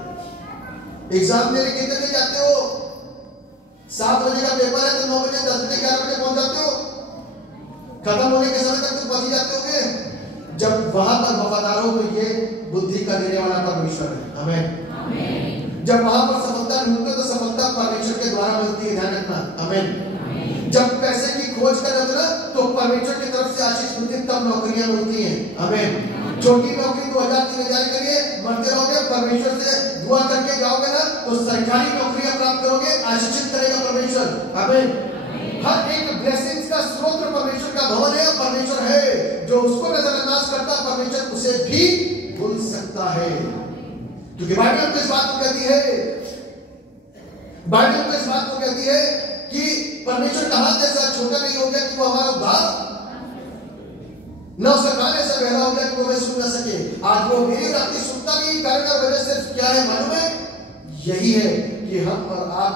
एग्जाम देने कितने जाते हो? 7 बजे का पेपर है तो 9 बजे, 10 बजे, 11 बजे पहुंच जाते हो। खत्म होने के समय तक तो पहुंच जाते होगे। जब वहां पर वफादार हो तो ये बुद्धि का देने वाला परमेश्वर है। आमीन। जब वहां पर सफलता ढूंढते हो तो सफलता परमेश्वर के द्वारा मिलती है, ध्यान रखना। आमीन। जब पैसे की खोज कर रहे हो ना, तो परमेश्वर की तरफ से आशीष मिलती है, तब नौकरियां मिलती हैं। आमीन। छोटी नौकरी 2000 3000 करिए, मरते रहोगे, परमेश्वर से दुआ करके जाओगे ना तो सरकारी नौकरियां प्राप्त करोगे, आशीषित करेगा परमेश्वर। आमीन। हर एक ब्लेसिंग्स का स्रोत परमेश्वर का भवन है, परमेश्वर है। जो उसको नजरअंदाज करता है, परमेश्वर उसे भी भूल सकता है। क्योंकि बाइबल तो इस बात को कहती है, बाइबल तो इस बात को कहती है कि परमेश्वर का हाथ ऐसा छोटा नहीं हो गया कि वो हमारा उद्धार न उसका कान ऐसा बहरा हो गया कि वो हमें सुन न सके। आज वो मेरी और आपकी सुनता नहीं, कारण का वजह से क्या है मालूम है? यही है कि हम और आप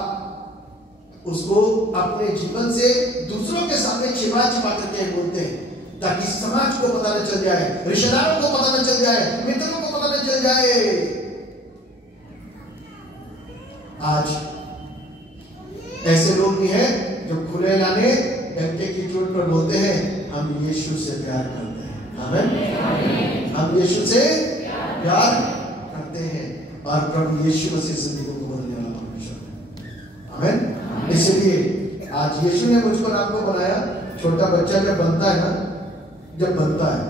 उसको अपने जीवन से दूसरों के सामने छिपा छिपा करके बोलते हैं, ताकि समाज को पता न चल जाए, रिश्तेदारों को पता न चल जाए, मित्रों को पता न चल जाए। आज ऐसे लोग भी हैं जो खुले लाने डंके की चोट पर बोलते हैं हम यीशु से प्यार करते हैं। आमीन। हम यीशु से प्यार करते हैं और प्रभु यीशु मसीह जिंदगी को बदलने वाला परमेश्वर है। आमीन। इसलिए आज यीशु ने मुझको और आपको बनाया। छोटा बच्चा जब बनता है ना, जब बनता है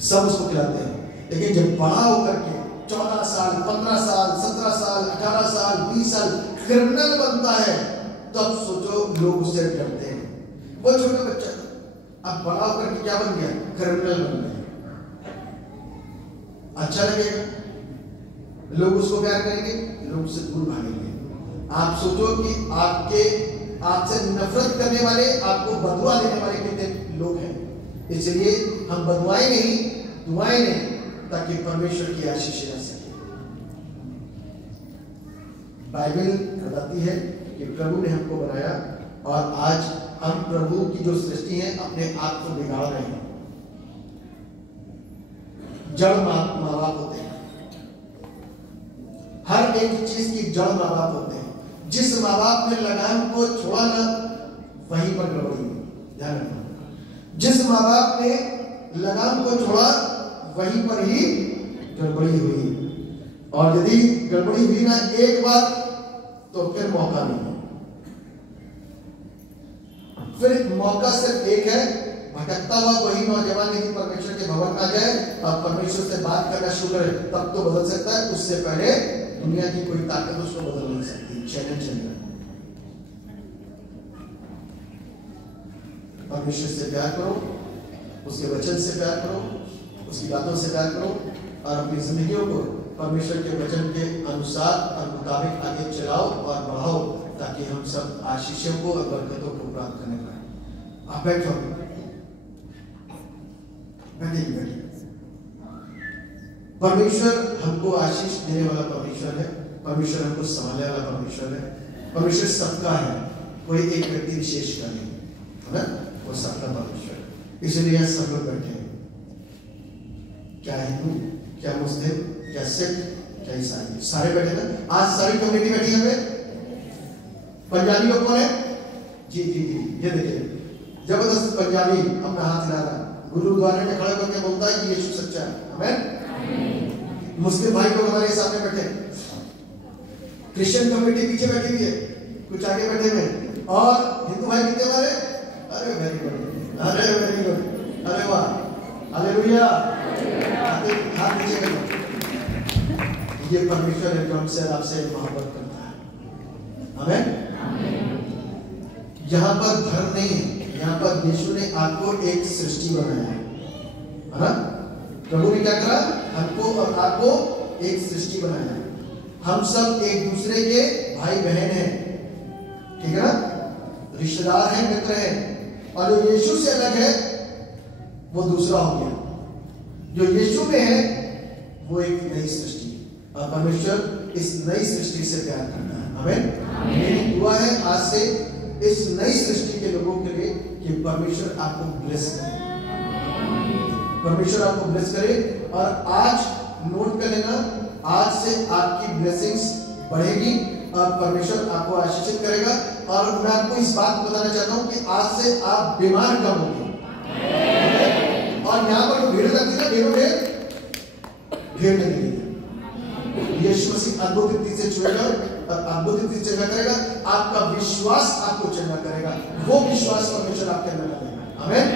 सब उसको खिलाते हैं, लेकिन जब बड़ा होकर के 14 साल, 15 साल, 17 साल, 18 साल, 20 साल क्रिमिनल बनता है, तब सोचो लोग उससे डरते हैं। वो छोटा बच्चा अब बड़ा होकर के क्या बन गया? क्रिमिनल बन गया। अच्छा लगेगा, लोग उसको प्यार करेंगे, लोग उससे दूर भागेंगे। आप सोचो कि आपसे नफरत करने वाले, आपको बदुआ देने वाले कितने लोग हैं। इसलिए हम बदुआएं नहीं, दुआएं नहीं, ताकि परमेश्वर की आशीष रह सके। बाइबल बताती है कि प्रभु ने हमको बनाया और आज हम प्रभु की जो सृष्टि है अपने आप को बिगाड़ रहे हैं। जड़ माँ बाप होते हैं, हर एक चीज की जड़ माँ बाप होते हैं। जिस माँ बाप ने लगाम को छोड़ा ना, वहीं पर गड़बड़ी हुई। ध्यान रखना, जिस माँ बाप ने लगाम को छोड़ा वहीं पर ही गड़बड़ी हुई। और यदि गड़बड़ी हुई ना एक बार, तो फिर मौका नहीं है। फिर मौका सिर्फ एक है, भटकता हुआ वही नौजवान यदि परमेश्वर के भवन आ जाए और परमेश्वर से बात करना शुरू करे, तब तो बदल सकता है। उससे पहले दुनिया की कोई ताकत उसको बदल नहीं सकती। चैलेंज चल रहा है। परमेश्वर से प्यार करो, उसके वचन से प्यार करो, उसकी बातों से प्यार करो और अपनी जिंदगियों को परमेश्वर के वचन के अनुसार और मुताबिक आगे चलाओ और बढ़ाओ, ताकि हम सब आशीषों को और बरकतों को प्राप्त करने पाए। आप बैठो, बैठिए। परमेश्वर हमको आशीष देने वाला परमेश्वर है। परमेश्वर हमको संभालने वाला परमेश्वर है। परमेश्वर सबका है, कोई एक व्यक्ति विशेष का नहीं है ना, वो सबका परमेश्वर है। इसलिए यहाँ सब लोग बैठे हैं, क्या हिंदू, क्या मुस्लिम, क्या सिख, क्या ईसाई, सारे बैठे ना। आज सारी कम्युनिटी बैठी है। पंजाबी लोग कौन है? जी, ये देखिए, जबरदस्त पंजाबी अपना हाथ हिला रहा है, गुरुद्वारे में खड़ा करके बोलता है कि यीशु सच्चा है। आमीन। मुस्लिम भाई लोग हमारे सामने बैठे, क्रिश्चियन कम्युनिटी पीछे बैठी हुई है, कुछ आगे बैठे हुए, और हिंदू भाई कितने हमारे? अरे वेरी गुड, अरे वाह, हालेलुया। हाथ नीचे करो। ये परमेश्वर है जो हमसे आपसे मोहब्बत करता है। आमीन। यहाँ पर धर्म नहीं है, यहाँ पर यीशु ने आपको एक सृष्टि बनाया है ना। प्रभु ने क्या करा? हमको और आपको एक सृष्टि बनाया है। हम सब एक दूसरे के भाई बहन हैं, ठीक है ना, रिश्तेदार हैं, मित्र हैं। और जो यीशु से अलग है वो दूसरा हो गया। जो यीशु में है वो एक नई सृष्टि है, और परमेश्वर इस नई सृष्टि से प्यार करता है। आमीन। मेरी दुआ है आज से इस नई सृष्टि के लोगों के लिए कि परमेश्वर आपको ब्लेस करे, परमेश्वर आपको ब्लेस करे। और आज नोट कर लेना, आज से आपकी ब्लेसिंग्स बढ़ेगी और परमेश्वर आपको आशीषित करेगा। और मैं आपको इस बात बताना चाहता हूं कि आज से आप बीमार कम होंगे। और यहाँ पर जो भीड़ लगती है, भीड़ नहीं लगेगी। यीशु मसीह अद्भुत रीति से छुएगा और अद्भुत रीति से चंगा करेगा। आपका विश्वास आपको चंगा करेगा। वो विश्वास परमेश्वर आपके अंदर डालेगा। आमीन।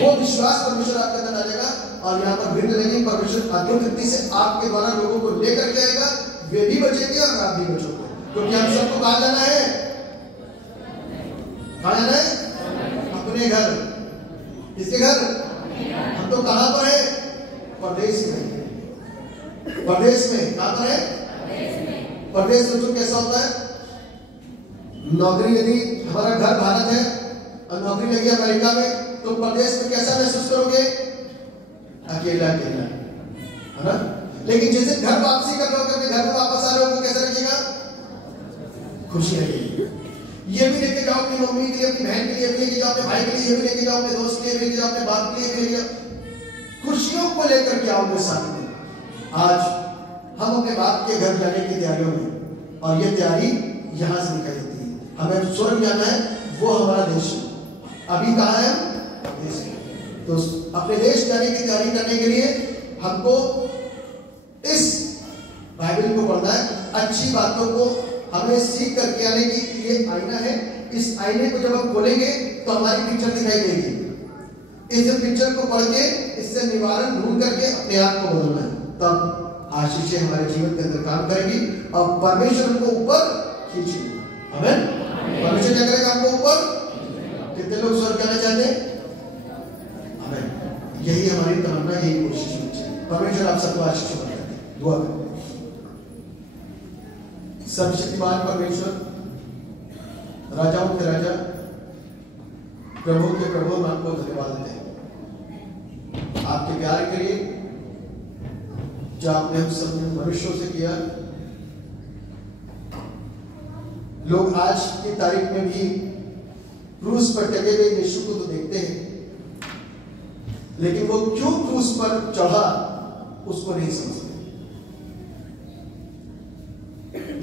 वो विश्वास परमेश्वर आपके अंदर डालेगा और यहाँ पर भीड़ लगेगी। परमेश्वर अद्भुत रीति से आपके द्वारा लोगों को लेकर के आएगा। वे भी बचेंगे और आप भी बचोगे, क्योंकि हम सबको कहाँ जाना है? कहाँ जाना है? अपने घर। किसके घर? हम तो कहाँ पर है? परदेश में। परदेश में कहाँ पर है? परदेश में। तो कैसा होता है? नौकरी यदि हमारा घर भारत है और नौकरी लगी अमेरिका में, तो परदेश में कैसा महसूस करोगे? अकेला अकेला, है ना। लेकिन जैसे घर वापसी कर रहे हो, अपने घर में वापस आ रहे हो, तो कैसा लगेगा? खुशी लगेगी। ये भी लेके जाओ अपनी मम्मी के लिए, अपनी बहन के लिए, भी लेके जाओ अपने भाई के लिए, ये भी लेके जाओ अपने दोस्त के लिए, लेके जाओ अपने बाप के लिए, भी लेके जाओ। खुशियों को लेकर के आओ मेरे साथ में। आज हम अपने बाप के घर जाने की तैयारियों में, और ये तैयारी यहाँ से निकल जाती है। हमें स्वर्ग जाना है, वो हमारा देश है। अभी कहाँ है? देश में। तो अपने देश जाने की तैयारी करने के लिए हमको इस बाइबल को पढ़ना है। अच्छी बातों को हमें सीख करके आने की ये आईना है। इस आईने को जब हम खोलेंगे तो हमारी पिक्चर दिखाई देगी। इस पिक्चर को पढ़ के इससे निवारण ढूंढ करके अपने आप को बदलना है, तब आशीषें हमारे जीवन के अंदर काम करेगी और परमेश्वर हमको ऊपर खींचेगा। आमीन। परमेश्वर क्या करेगा? हमको ऊपर। कितने लोग स्वर्ग जाना चाहते हैं? यही हमारी तमन्ना, यही कोशिश होनी चाहिए। परमेश्वर आप सबको आशीष दें। दुआ करें। सर्वशक्तिमान परमेश्वर, राजाओं के राजा, प्रभु के प्रभु, हम आपको धन्यवाद देते हैं आपके प्यार के लिए जो आपने हम सब मनुष्यों से किया। लोग आज की तारीख में भी क्रूस पर टंगे हुए यीशु को तो देखते हैं, लेकिन वो क्यों क्रूस पर चढ़ा उसको नहीं समझते।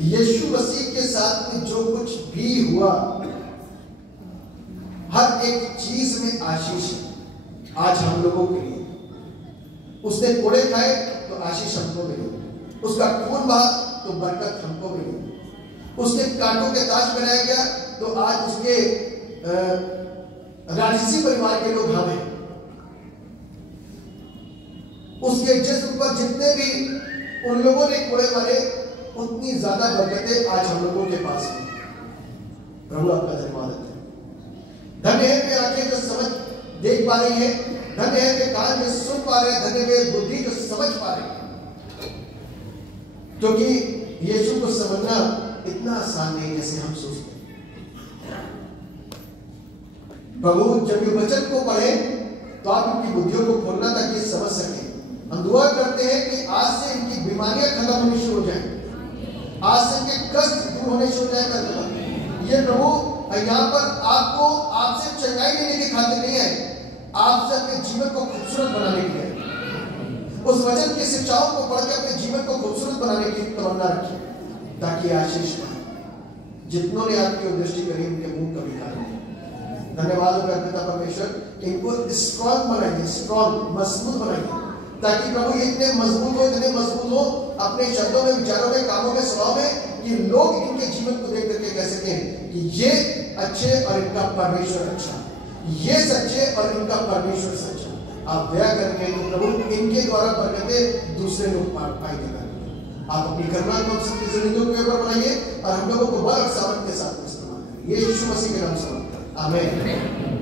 यीशु मसीह के साथ में जो कुछ भी हुआ, हर एक चीज में आशीष है आज हम लोगों के लिए। उसने कोड़े खाए तो आशीष हमको मिली, उसका खून बहा तो बरकत हमको मिली, उसके कांटों के ताज बनाया गया तो आज उसके राजसी परिवार के लोग हम हैं। उसके जिस्म पर जितने भी उन लोगों ने कोड़े मारे, उतनी ज्यादा बरकतें आज हम लोगों के पास हैं। प्रभु आपका धन्यवाद है। धन्य है कि आंखें जो समझ देख पा रही है, धन्य है कि कान जो सुन पा रहे हैं, धन्य है बुद्धि जो समझ पा रही है, क्योंकि यीशु को समझना इतना आसान नहीं जैसे हम सोचते हैं। प्रभु जब ये वचन को पढ़े तो आप इनकी बुद्धियों को खोलना ताकि समझ सके। हम दुआ करते हैं कि आज से इनकी बीमारियां खत्म होनी शुरू हो जाए, आज से इनके कष्ट दूर होने शुरू हो जाए। ये प्रभु यहाँ पर आपको आपसे चंगाई लेने की खातिर नहीं है, आपसे अपने जीवन को खूबसूरत बनाने के लिए। उस वचन की शिक्षाओं को पढ़ के अपने जीवन को खूबसूरत बनाने की तमन्ना रखिए ताकि आशीष पाए। जितनों ने आपकी दृष्टि करी उनके मुंह कभी खाली नहीं। धन्यवाद हो पिता परमेश्वर, इनको स्ट्रॉन्ग बनाइए, स्ट्रॉन्ग मजबूत बनाइए, ताकि प्रभु ये इतने मजबूत हो अपने शब्दों में, विचारों में, कामों में, स्वभाव में, कि लोग इनके जीवन को देख करके कह सकें कि ये अच्छे और इनका परमेश्वर अच्छा, ये सच्चे और इनका परमेश्वर सच्चा। आप दया करके तो प्रभु इनके द्वारा बरकतें दूसरे लोग पाई देना। आप अपनी करुणा को हम सबकी जिंदगियों के ऊपर बनाइए और हम लोगों को बल और सामर्थ के साथ इस्तेमाल करिए। यीशु मसीह के नाम से आमीन।